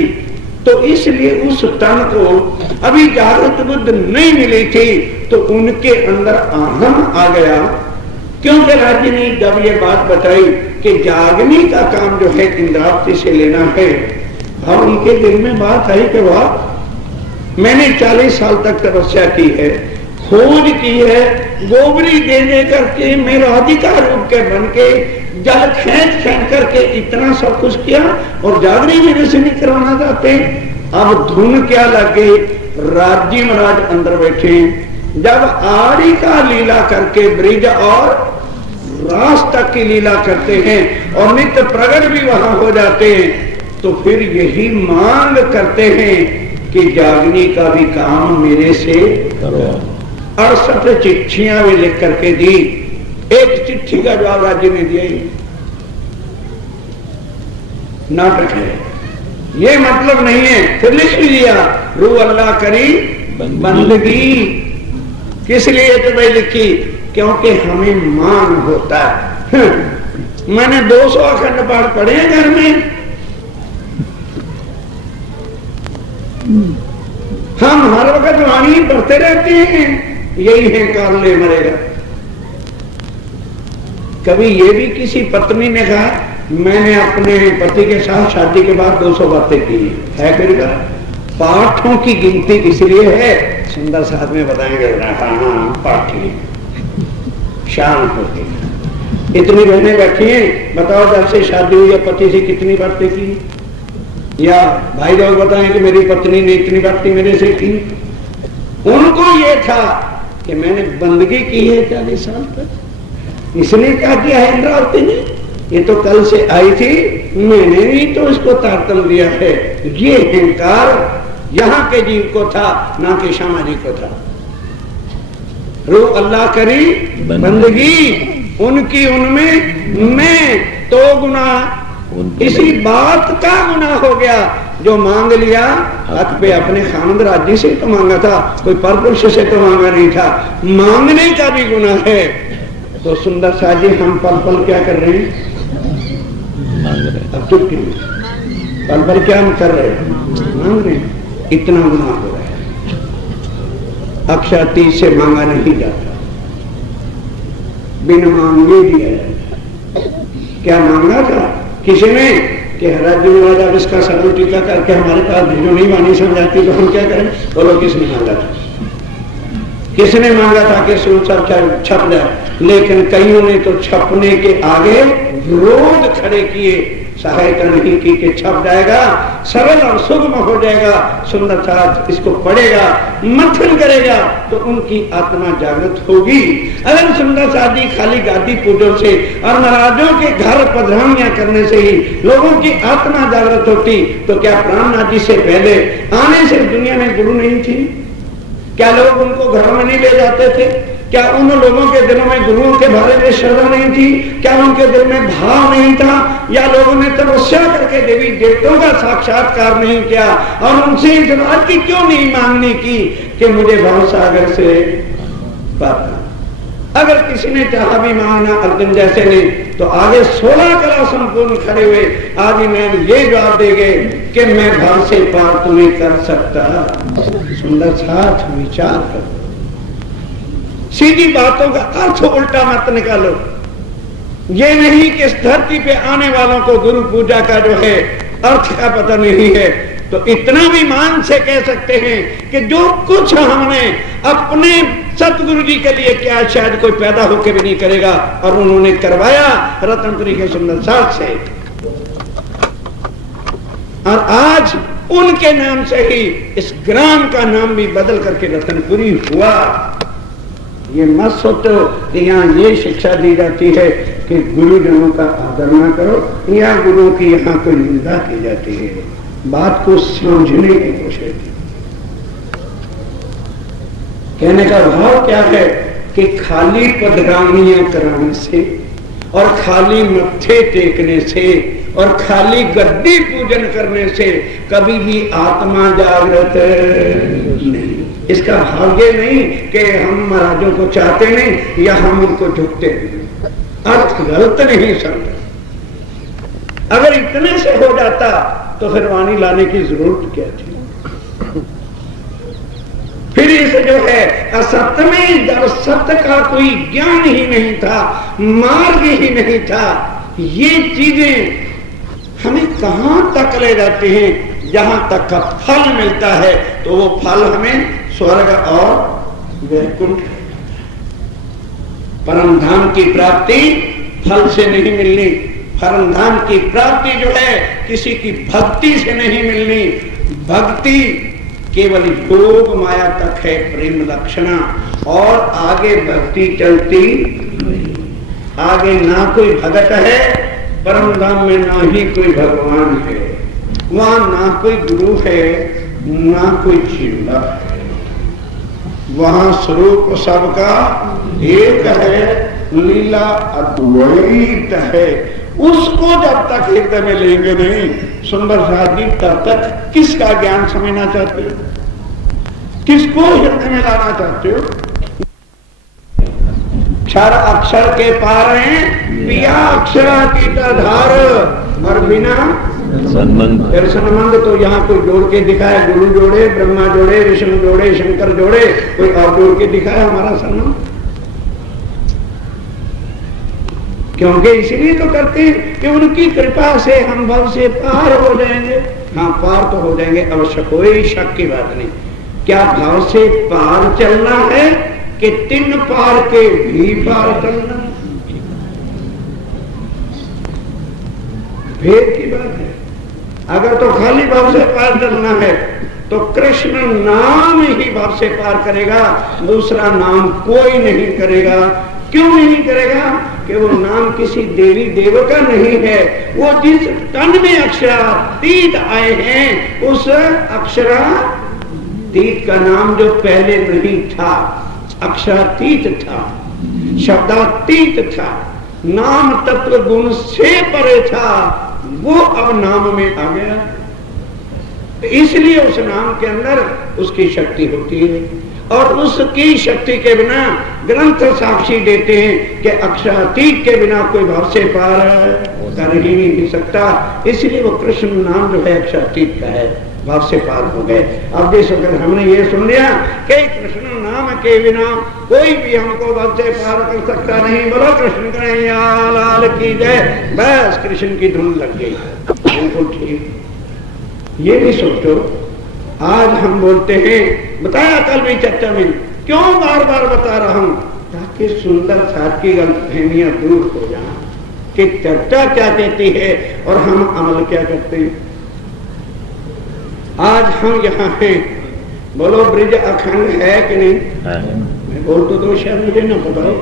तो इसलिए उस तन को अभी जागृत बुद्ध नहीं मिली थी, तो उनके अंदर अहम आ गया। क्योंकि राज्य ने जब ये बात बताई कि जागने का काम जो है इंद्रावती से लेना है, अब उनके दिल में बात आई कि वाह, मैंने 40 साल तक तपस्या की है, खोज की है, गोबरी दे दे करके मेरा अधिकार रूप के बन के जल खींच करके इतना सब कुछ किया, और जागरी मेरे से नहीं करवाना चाहते। अब धुन क्या लगे, राज्य महाराज अंदर बैठे, जब आड़ी का लीला करके ब्रिज और रास तक की लीला करते हैं और नित्य प्रगट भी वहां हो जाते हैं, तो फिर यही मांग करते हैं कि जागनी का भी काम मेरे से करो। 68 चिट्ठियां भी लिख करके दी, एक चिट्ठी का जवाब राज्य ने दिया ही नाटक है, ये मतलब नहीं है। फिर लिख भी दिया, रू अल्लाह करी बंदगी। किस लिए तो भाई लिखी, क्योंकि हमें मान होता है। मैंने 200 अखंड पाठ पढ़े हैं घर में, हम हर वक्त वाणी पढ़ते रहते हैं, यही है काल ले मरेगा। कभी ये भी किसी पत्नी ने कहा मैंने अपने पति के साथ शादी के बाद 200 बातें की है, फिर पाठों की गिनती इसलिए है, सुंदर साथ में बताएंगे। हाँ पाठी शांत होती, इतनी बहनें बैठी हैं, बताओ जब से शादी हुई है पति से कितनी बातें की, या भाई लोग बताएं कि मेरी पत्नी ने इतनी बातें मेरे से की। उनको ये था कि मैंने बंदगी की है 40 साल तक। इसने क्या किया है इंद्रावती ने, ये तो कल से आई थी, मैंने भी तो इसको तारतम दिया है। ये अहंकार यहाँ के जीव को था, ना कि श्यामा जी को था। रू अल्लाह करी बंदगी उनकी उनमें, मैं तो गुना इसी बात का गुना हो गया जो मांग लिया हक पे अपने खानद राज्य से तो मांगा था, कोई परपुरुष से तो मांगा नहीं था, मांगने का भी गुना है। तो सुंदर सा जी हम पल पल क्या कर रहे हैं, मांग रहे हैं। अब चुप क्यों, पल पल क्या हम कर रहे हैं, मांग रहे हैं। इतना गुना हो रहा है, अक्षर 30 से मांगा नहीं जाता, बिन मांगे दिया जाता। क्या मांगा था किसी ने कि राज्य महाराज अब इसका सरल टीका करके हमारे पास भेजो, नहीं वाणी समझाती तो हम क्या करें, बोलो किसने मांगा था, किसने मांगा था कि सब छप जाए। लेकिन कईयों ने तो छपने के आगे विरोध खड़े किए, सहायता नहीं की कि छप जाएगा, सरल और सुगम हो जाएगा, सुंदर सा इसको पढ़ेगा, मंथन करेगा तो उनकी आत्मा जागृत होगी। अगर सुंदर सा जी खाली गादी पूजों से और महाराजों के घर पधरानियां करने से ही लोगों की आत्मा जागृत होती, तो क्या प्राणनाथ जी से पहले आने से दुनिया में गुरु नहीं थी? क्या लोग उनको घरों में नहीं ले जाते थे? क्या उन लोगों के दिलों में गुरुओं के बारे में श्रद्धा नहीं थी? क्या उनके दिल में भाव नहीं था? या लोगों ने तपस्या करके देवी देवताओं का साक्षात्कार नहीं किया और उनसे इस बात की क्यों नहीं मांगनी की कि मुझे भाव सागर से पाना? अगर किसी ने चाहा भी मांगना अर्जुन जैसे ने, तो आगे 16 कला संपूर्ण खड़े हुए आदि में ये जवाब दे गए कि मैं भाव से पार तुम्हें कर सकता। सुंदर साथ विचार करो, सीधी बातों का अर्थ उल्टा मत निकालो। ये नहीं कि इस धरती पे आने वालों को गुरु पूजा का जो है अर्थ का पता नहीं है, तो इतना भी मान से कह सकते हैं कि जो कुछ हमने अपने सतगुरु जी के लिए किया शायद कोई पैदा होकर भी नहीं करेगा, और उन्होंने करवाया रतनपुरी के सुंदर साथ से। और आज उनके नाम से ही इस ग्राम का नाम भी बदल करके रतनपुरी हुआ। ये मत सोचो कि यहाँ ये शिक्षा दी जाती है कि गुरुजनों का आदर ना करो या गुरुओं की यहाँ कोई निंदा की जाती है। बात को समझने की कोशिश की। कहने का भाव क्या है कि खाली पधरानियां कराने से और खाली मत्थे टेकने से और खाली गद्दी पूजन करने से कभी भी आत्मा जागृत नहीं। इसका भाग्य नहीं कि हम महाराजों को चाहते नहीं या हम उनको झुकते नहीं, अर्थ गलत नहीं समझ। अगर इतने से हो जाता तो फिर वाणी लाने की जरूरत क्या थी। फिर इसे जो है असत्य में जब सत्य का कोई ज्ञान ही नहीं था, मार्ग ही नहीं था, ये चीजें हमें कहां तक ले जाते हैं, जहां तक का फल मिलता है तो वो फल हमें स्वर्ग और वैकुंठ, परम धाम की प्राप्ति फल से नहीं मिलनी। परम धाम की प्राप्ति जो है किसी की भक्ति से नहीं मिलनी। भक्ति केवल योग माया तक है, प्रेम लक्षणा, और आगे भक्ति चलती, आगे ना कोई भगत है परम धाम में, ना ही कोई भगवान है, वहां ना कोई गुरु है ना कोई चिल्ला है, वहां स्वरूप सबका एक है, लीला अद्वैत है। उसको जब तक हृदय में लेंगे नहीं सुंदर साथ जी, तब तक किसका ज्ञान समझना चाहते हो, किसको हृदय में लाना चाहते हो। क्षर अक्षर के पार हैं, पिया अक्षरातीत धार, और बिना फिर संबंध तो यहाँ कोई जोड़ के दिखाए, गुरु जोड़े, ब्रह्मा जोड़े, विष्णु जोड़े, शंकर जोड़े, कोई और जोड़ के दिखाए हमारा संबंध। क्योंकि इसीलिए तो करते हैं कि उनकी कृपा से हम भव से पार हो जाएंगे। हाँ, पार तो हो जाएंगे अवश्य, कोई शक की बात नहीं। क्या भव से पार चलना है कि तीन पार के भी पार चलना, भेद की बात है। अगर तो खाली भव से पार चलना है तो कृष्ण नाम ही भव से पार करेगा, दूसरा नाम कोई नहीं करेगा। क्यों नहीं करेगा? कि वो नाम किसी देवी देवता नहीं है, वो जिस तन में अक्षरातीत आए हैं उस अक्षरातीत का नाम जो पहले नहीं था, अक्षरातीत था, शब्दातीत था, नाम तत्व गुण से परे था, वो अब नाम में आ गया। इसलिए उस नाम के अंदर उसकी शक्ति होती है, और उसकी शक्ति के बिना ग्रंथ साक्षी देते हैं कि अक्षरातीत के बिना कोई भाव से पार कर ही नहीं सकता। इसलिए वो कृष्ण नाम जो है अक्षरातीत का है, भाव से पार हो गए। अब देखो, अगर हमने ये सुन लिया कि कृष्ण नाम के बिना कोई भी हमको भाव से पार कर सकता नहीं, बोलो कृष्ण कन्हैया लाल की जय, बस कृष्ण की धुन लग गई, बिल्कुल ठीक। ये भी सोचो, आज हम बोलते हैं, बताया कल भी चर्चा में, क्यों बार बार बता रहा हूं, ताकि सुंदर साथ की गलतफहमियां दूर हो जाए कि चर्चा क्या कहती है और हम अमल क्या करते हैं। आज हम यहाँ हैं, बोलो ब्रिज अखंड है कि नहीं? मैं बोल तो शायद मुझे ना बताओ,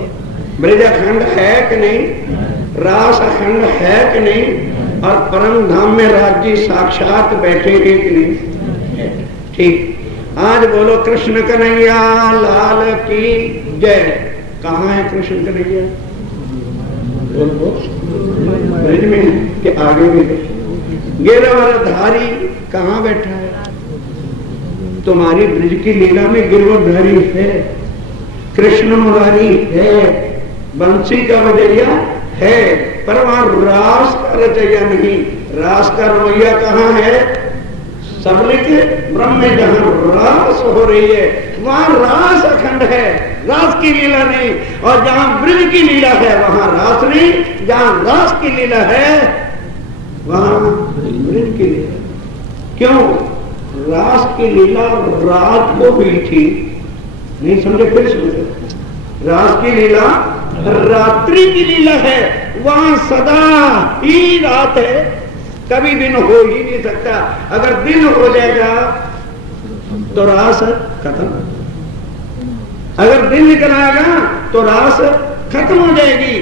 ब्रिज अखंड है कि नहीं? रास अखंड है कि नहीं? और परम धाम में राज्य साक्षात बैठे हैं कि नहीं? ठीक। आज बोलो कृष्ण कन्हैया लाल की जय। कहाँ है कृष्ण कन्हैया? बोलो ब्रिज में कि आगे भी? गिरवरधारी कहाँ बैठा है? तुम्हारी ब्रिज की लीला में गिरवरधारी है, कृष्ण मुरारी है, बंसी का रचैया है, पर वहां रास का रचैया नहीं। रास का रवैया कहाँ है? सबलित ब्रह्म में जहां रास हो रही है वहां रास अखंड है, रास की लीला नहीं। और जहां ब्रिज की लीला है वहां रास नहीं, जहां रास की लीला है वहां ब्रिज की लीला। क्यों? रास की लीला रात को हुई थी, नहीं समझे? फिर समझो, रास की लीला रात्रि की लीला है, वहां सदा ही रात है, कभी दिन हो ही नहीं सकता। अगर दिन हो जाएगा तो रास खत्म, अगर दिन निकल आएगा तो रास खत्म हो जाएगी।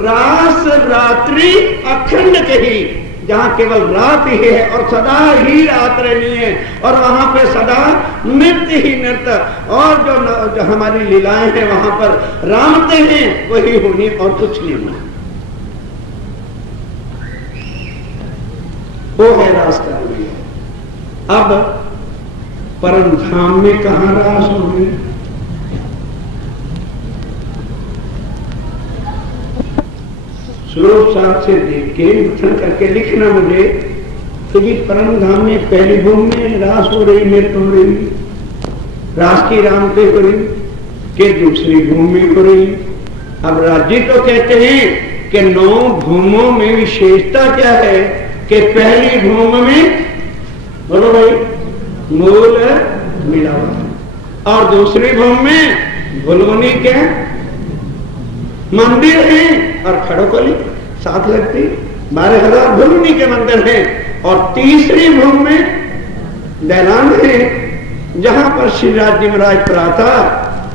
रास रात्रि अखंड कही, जहां केवल रात ही है और सदा ही रात रहनी है, और वहां पे सदा नृत्य ही नृत्य। और जो हमारी लीलाएं हैं वहां पर रामते हैं वही होनी और कुछ नहीं होना। वो है रास का। अब परम धाम में कहां रास होगी? स्वरूप साहब से देख के मंथन करके लिखना मुझे कि जी परम धाम में पहली भूमि में रास हो रही, मेरे तो हो रही, रास की राम पे हो रही, के दूसरी भूमि हो रही। अब राज्य तो कहते हैं कि 9 भूमों में विशेषता क्या है कि पहली भूमि में बोलो भाई मूल मिलावट, और दूसरी भूमि में भुलवनी के मंदिर हैं और खड़ोकली साथ लगती 12,000 भुलवनी के मंदिर हैं, और तीसरी भूमि में दैलान है जहां पर श्री राज महाराज प्रातः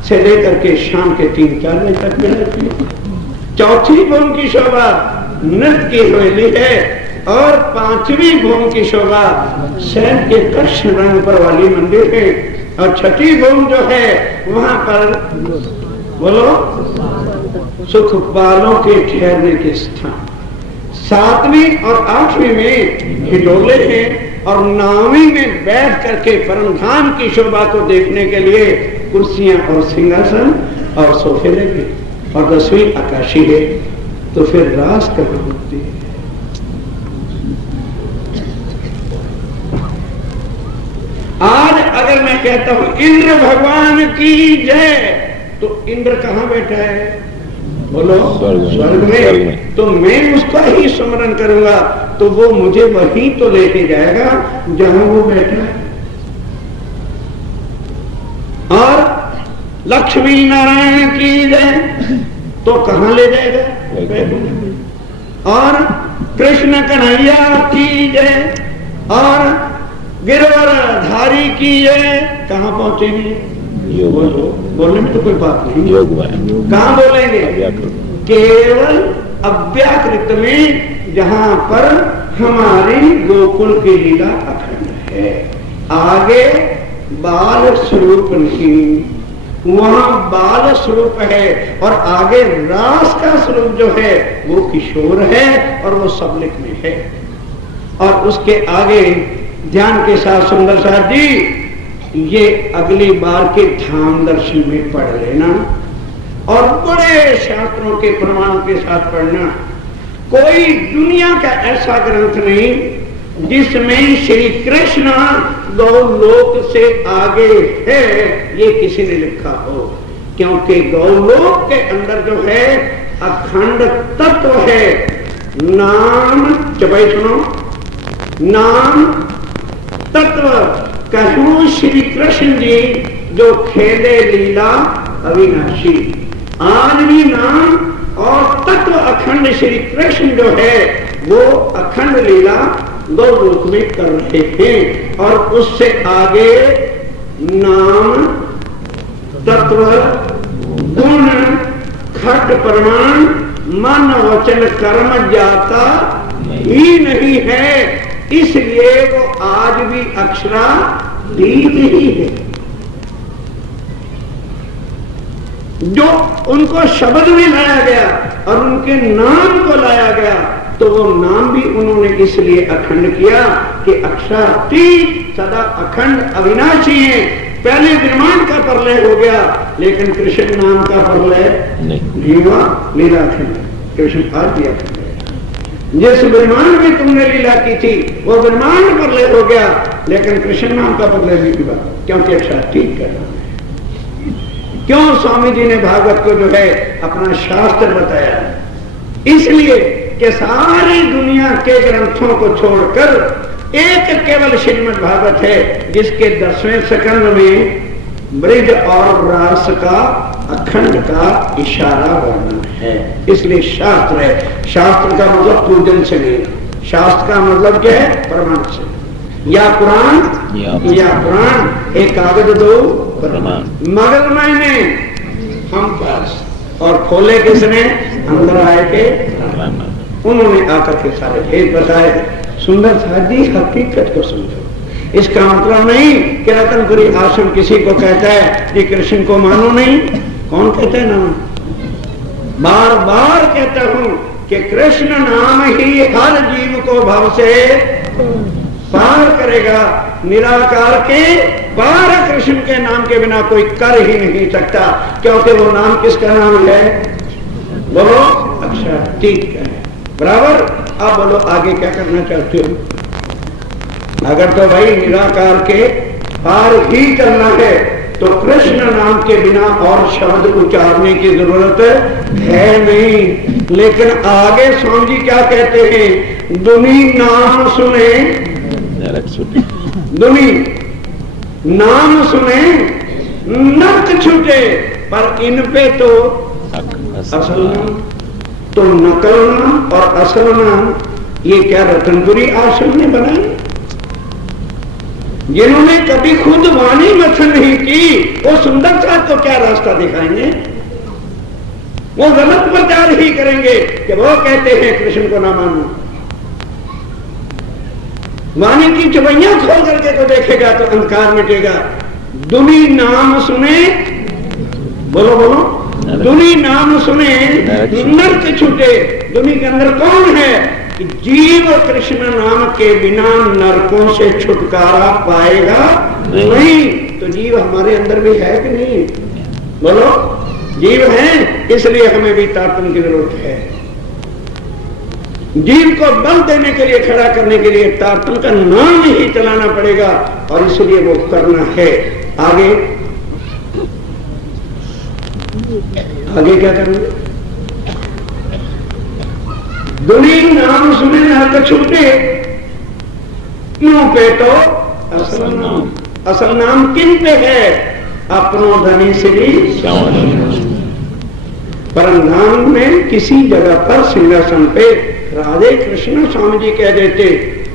से लेकर के शाम के 3-4 बजे तक मिलती है। चौथी भूमि की शोभा नृत्य की हवेली है, और 5वीं भूमि की शोभा शहर के कृष्ण रंग पर वाली मंदिर है, और 6ठी भूमि जो है वहां पर बोलो सुखपालों के ठहरने के स्थान, 7वीं और 8वीं में हिडोले हैं, और 9वीं में बैठ करके परमधाम की शोभा को देखने के लिए कुर्सियां और सिंहासन और सोफे लगे, और 10वीं आकाशी है। तो फिर रास कभी होती है? आज अगर मैं कहता हूं इंद्र भगवान की जय, तो इंद्र कहां बैठा है? बोलो स्वर्ग में। तो मैं उसका ही स्मरण करूंगा तो वो मुझे वहीं तो लेके जाएगा जहां वो बैठा है। और लक्ष्मी नारायण की जय तो कहां ले जाएगा? और कृष्ण कन्हैया की जय और गिरवरधारी की जय कहां पहुंचेंगे? बोलने में तो कोई बात नहीं, कहां बोलेंगे? केवल अव्याकृत में, जहां पर हमारी गोकुल की लीला अखंड है। आगे बाल स्वरूप नहीं, वहां बाल स्वरूप है, और आगे रास का स्वरूप जो है वो किशोर है, और वो सबलिक में है। और उसके आगे ध्यान के साथ सुंदर साहब जी ये अगली बार के धाम दर्शन में पढ़ लेना, और बड़े शास्त्रों के प्रमाण के साथ पढ़ना। कोई दुनिया का ऐसा ग्रंथ नहीं जिसमें श्री कृष्ण गौलोक से आगे है, ये किसी ने लिखा हो, क्योंकि गौलोक के अंदर जो है अखंड तत्व है। नाम चपाई सुनो, नाम तत्व कहूं श्री कृष्ण जी जो खेले लीला अविनाशी। आज भी नाम और तत्व अखंड श्री कृष्ण जो है वो अखंड लीला गौलोक में कर रहे हैं, और उससे आगे नाम तत्व गुण खट प्रमाण मन वचन कर्म जाता ही नहीं है, इसलिए वो आज भी अक्षरातीत ही है। जो उनको शब्द में लाया गया और उनके नाम को लाया गया, तो वो नाम भी उन्होंने इसलिए अखंड किया कि अक्षरातीत सदा अखंड अविनाशी है। पहले ब्रह्मांड का प्रलय हो गया, लेकिन कृष्ण नाम का प्रलय नहीं हुआ, लीला अखंड। कृष्ण आज भी अखंड। जिस ब्रह्मांड में तुमने लीला की थी वो ब्रह्मांड प्रलय हो गया, लेकिन कृष्ण नाम का प्रलय नहीं हुआ, क्योंकि अक्षरातीत कर रहा है। क्यों स्वामी जी ने भागवत को जो है अपना शास्त्र बताया? इसलिए कि सारी दुनिया के ग्रंथों को छोड़कर एक केवल श्रीमद् भागवत है, जिसके 10वें स्कंद में ब्रज और रास का अखंड का इशारा वर्णन है। इसलिए शास्त्र है। शास्त्र का मतलब पूजन से नहीं, शास्त्र का मतलब क्या है? प्रमाण से। या पुराण या पुराण, एक कागज दो प्रमाण। मगर मैंने हम पास, और खोले किसने? अंदर आए के उन्होंने आकर के सारे भेद बताए। सुंदर साथी हकीकत को समझो। इसका मतलब नहीं कि रतनपुरी आश्रम किसी को कहता है कि कृष्ण को मानो नहीं। कौन कहता है ना? बार बार कहता हूं कि कृष्ण नाम ही हर जीव को भव से पार करेगा। निराकार के पार कृष्ण के नाम के बिना कोई कर ही नहीं सकता, क्योंकि वो नाम किसका नाम है? बोलो अक्षरातीत का है। बराबर। अब बोलो आगे क्या करना चाहते हो। अगर तो भाई निराकार के पार ही चलना है तो कृष्ण नाम के बिना और शब्द उच्चारने की जरूरत है नहीं। लेकिन आगे स्वामी जी क्या कहते हैं, दुनी नाम सुने, दुनी नाम सुने नर्क छूटे, पर इन पे तो असल नाम, तो नकल नाम और असल नाम ये क्या रतनपुरी आश्रम ने बनाए? जिन्होंने कभी खुद वाणी मथन नहीं की वो सुंदर साथ को क्या रास्ता दिखाएंगे? वो गलत प्रचार ही करेंगे कि वो कहते हैं कृष्ण को ना मानो। वाणी की चबैया खोल करके तो देखेगा तो अंधकार मिटेगा। दुनी नाम सुने, बोलो बोलो, दुनी नाम सुने नर्क छूटे। दुनी के अंदर कौन है? जीव कृष्ण नाम के बिना नरकों से छुटकारा पाएगा नहीं। तो जीव हमारे अंदर भी है कि नहीं? बोलो, जीव है, इसलिए हमें भी तारतम्य की जरूरत है। जीव को बल देने के लिए, खड़ा करने के लिए तारतम्य का नाम ही चलाना पड़ेगा और इसलिए वो करना है। आगे आगे क्या करेंगे? दुनी नाम सुने नरक छूटे, मुंह पे तो असल नाम। असल नाम किन पे है? अपनों धनी श्री परम धाम में किसी जगह पर सिंहासन पे राधे कृष्ण स्वामी जी कह देते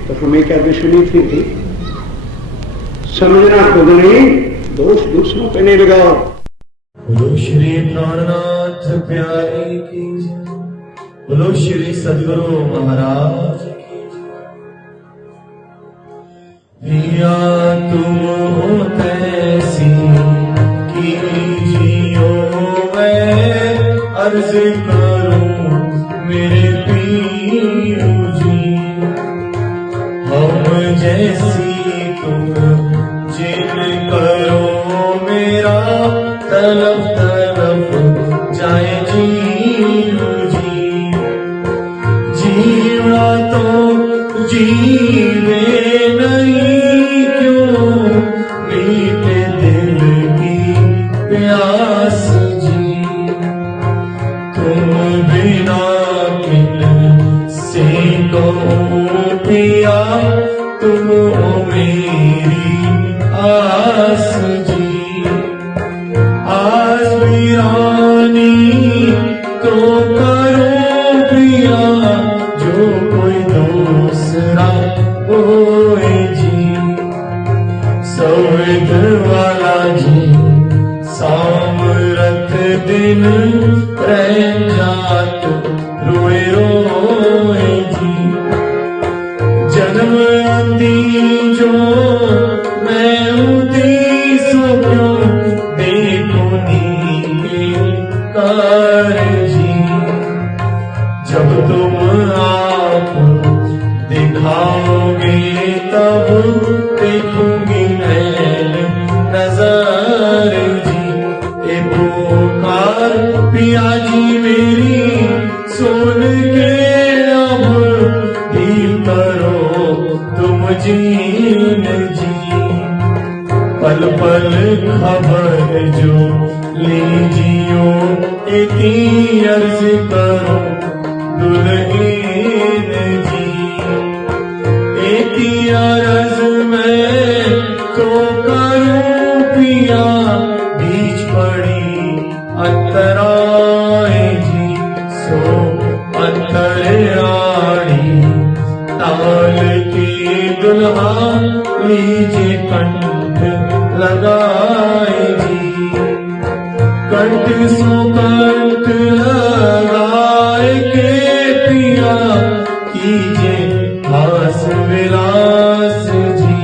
तो हमें क्या दुश्मनी थी? समझना खुद नहीं, दोष दूसरों पे नहीं लगाओ। बोलो श्री प्राणनाथ प्यारे की, बोलो श्री सदगुरु महाराज की। पिया तुम हो तैसी की जियो, मैं अर्ज करूं मेरे पीर जी। हम जैसी तुम जिन करो, मेरा तलब तलब जाए जीव जी। जीवना तो जीवे नहीं क्यों, मीठे दिल की प्यास जी। तुम बिना किन से कहूं पिया, तुम हो मेरी आस जी। आज वीरानी तो करो पिया, जो कोई दूसरा होए जी। सौद वाला जी सामरथ दिन रह जात रोए रोए जी। जन्म आंदी जो मैं उदी सो क्यों, देखो नीके कार जी। जब तुम आप दिखाओगे तब देखूंगी नैन नजर जी। ए पुकार पिया जी मेरी सुन के अब दिल करो तुम जीन जी। पल पल खबर जो लीजियो, इतनी अर्ज करो दुल्हीन जी। इतनी अर्ज मैं तो करूं पिया, बीच पड़ी अंतराए जी। सो अंतराड़ी ताल की दुल्हा लीजिए कंठ लगाए जी। कंठ सो कंठ लगाए के पिया, कीजिए हास विलास जी।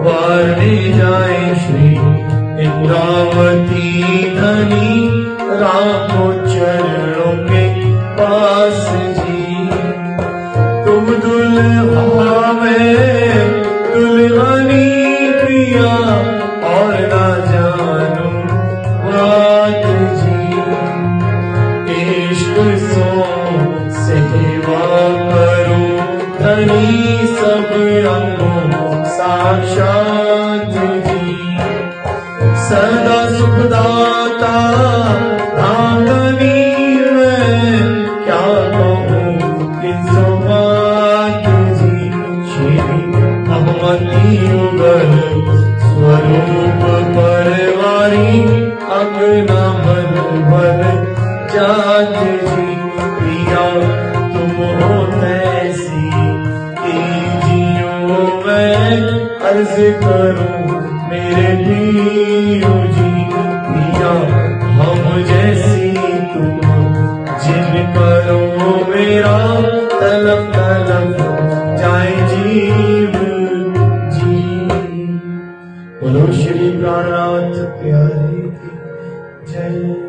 वारने जाए श्री इंद्रावती धनी, रामो चरणों के पास जी। तुम दुल्हा में दुल्हनी पिया, और ना जानू बात जी। इश्क सो से साक्षात जी सदा सुखदाता रागनी मैं क्या कहूँ किस बात जी श्री भगवती युगल स्वरूप परवारी अगना मन बन जात जी प्रिया तुम हो तैसी कि जियो मैं अर्ज करूं मेरे लियो जी प्रिया हम जैसी तुम जिन करो मेरा तलब तलब जाए जीव जी। बोलो श्री प्राणनाथ प्यारे की जय।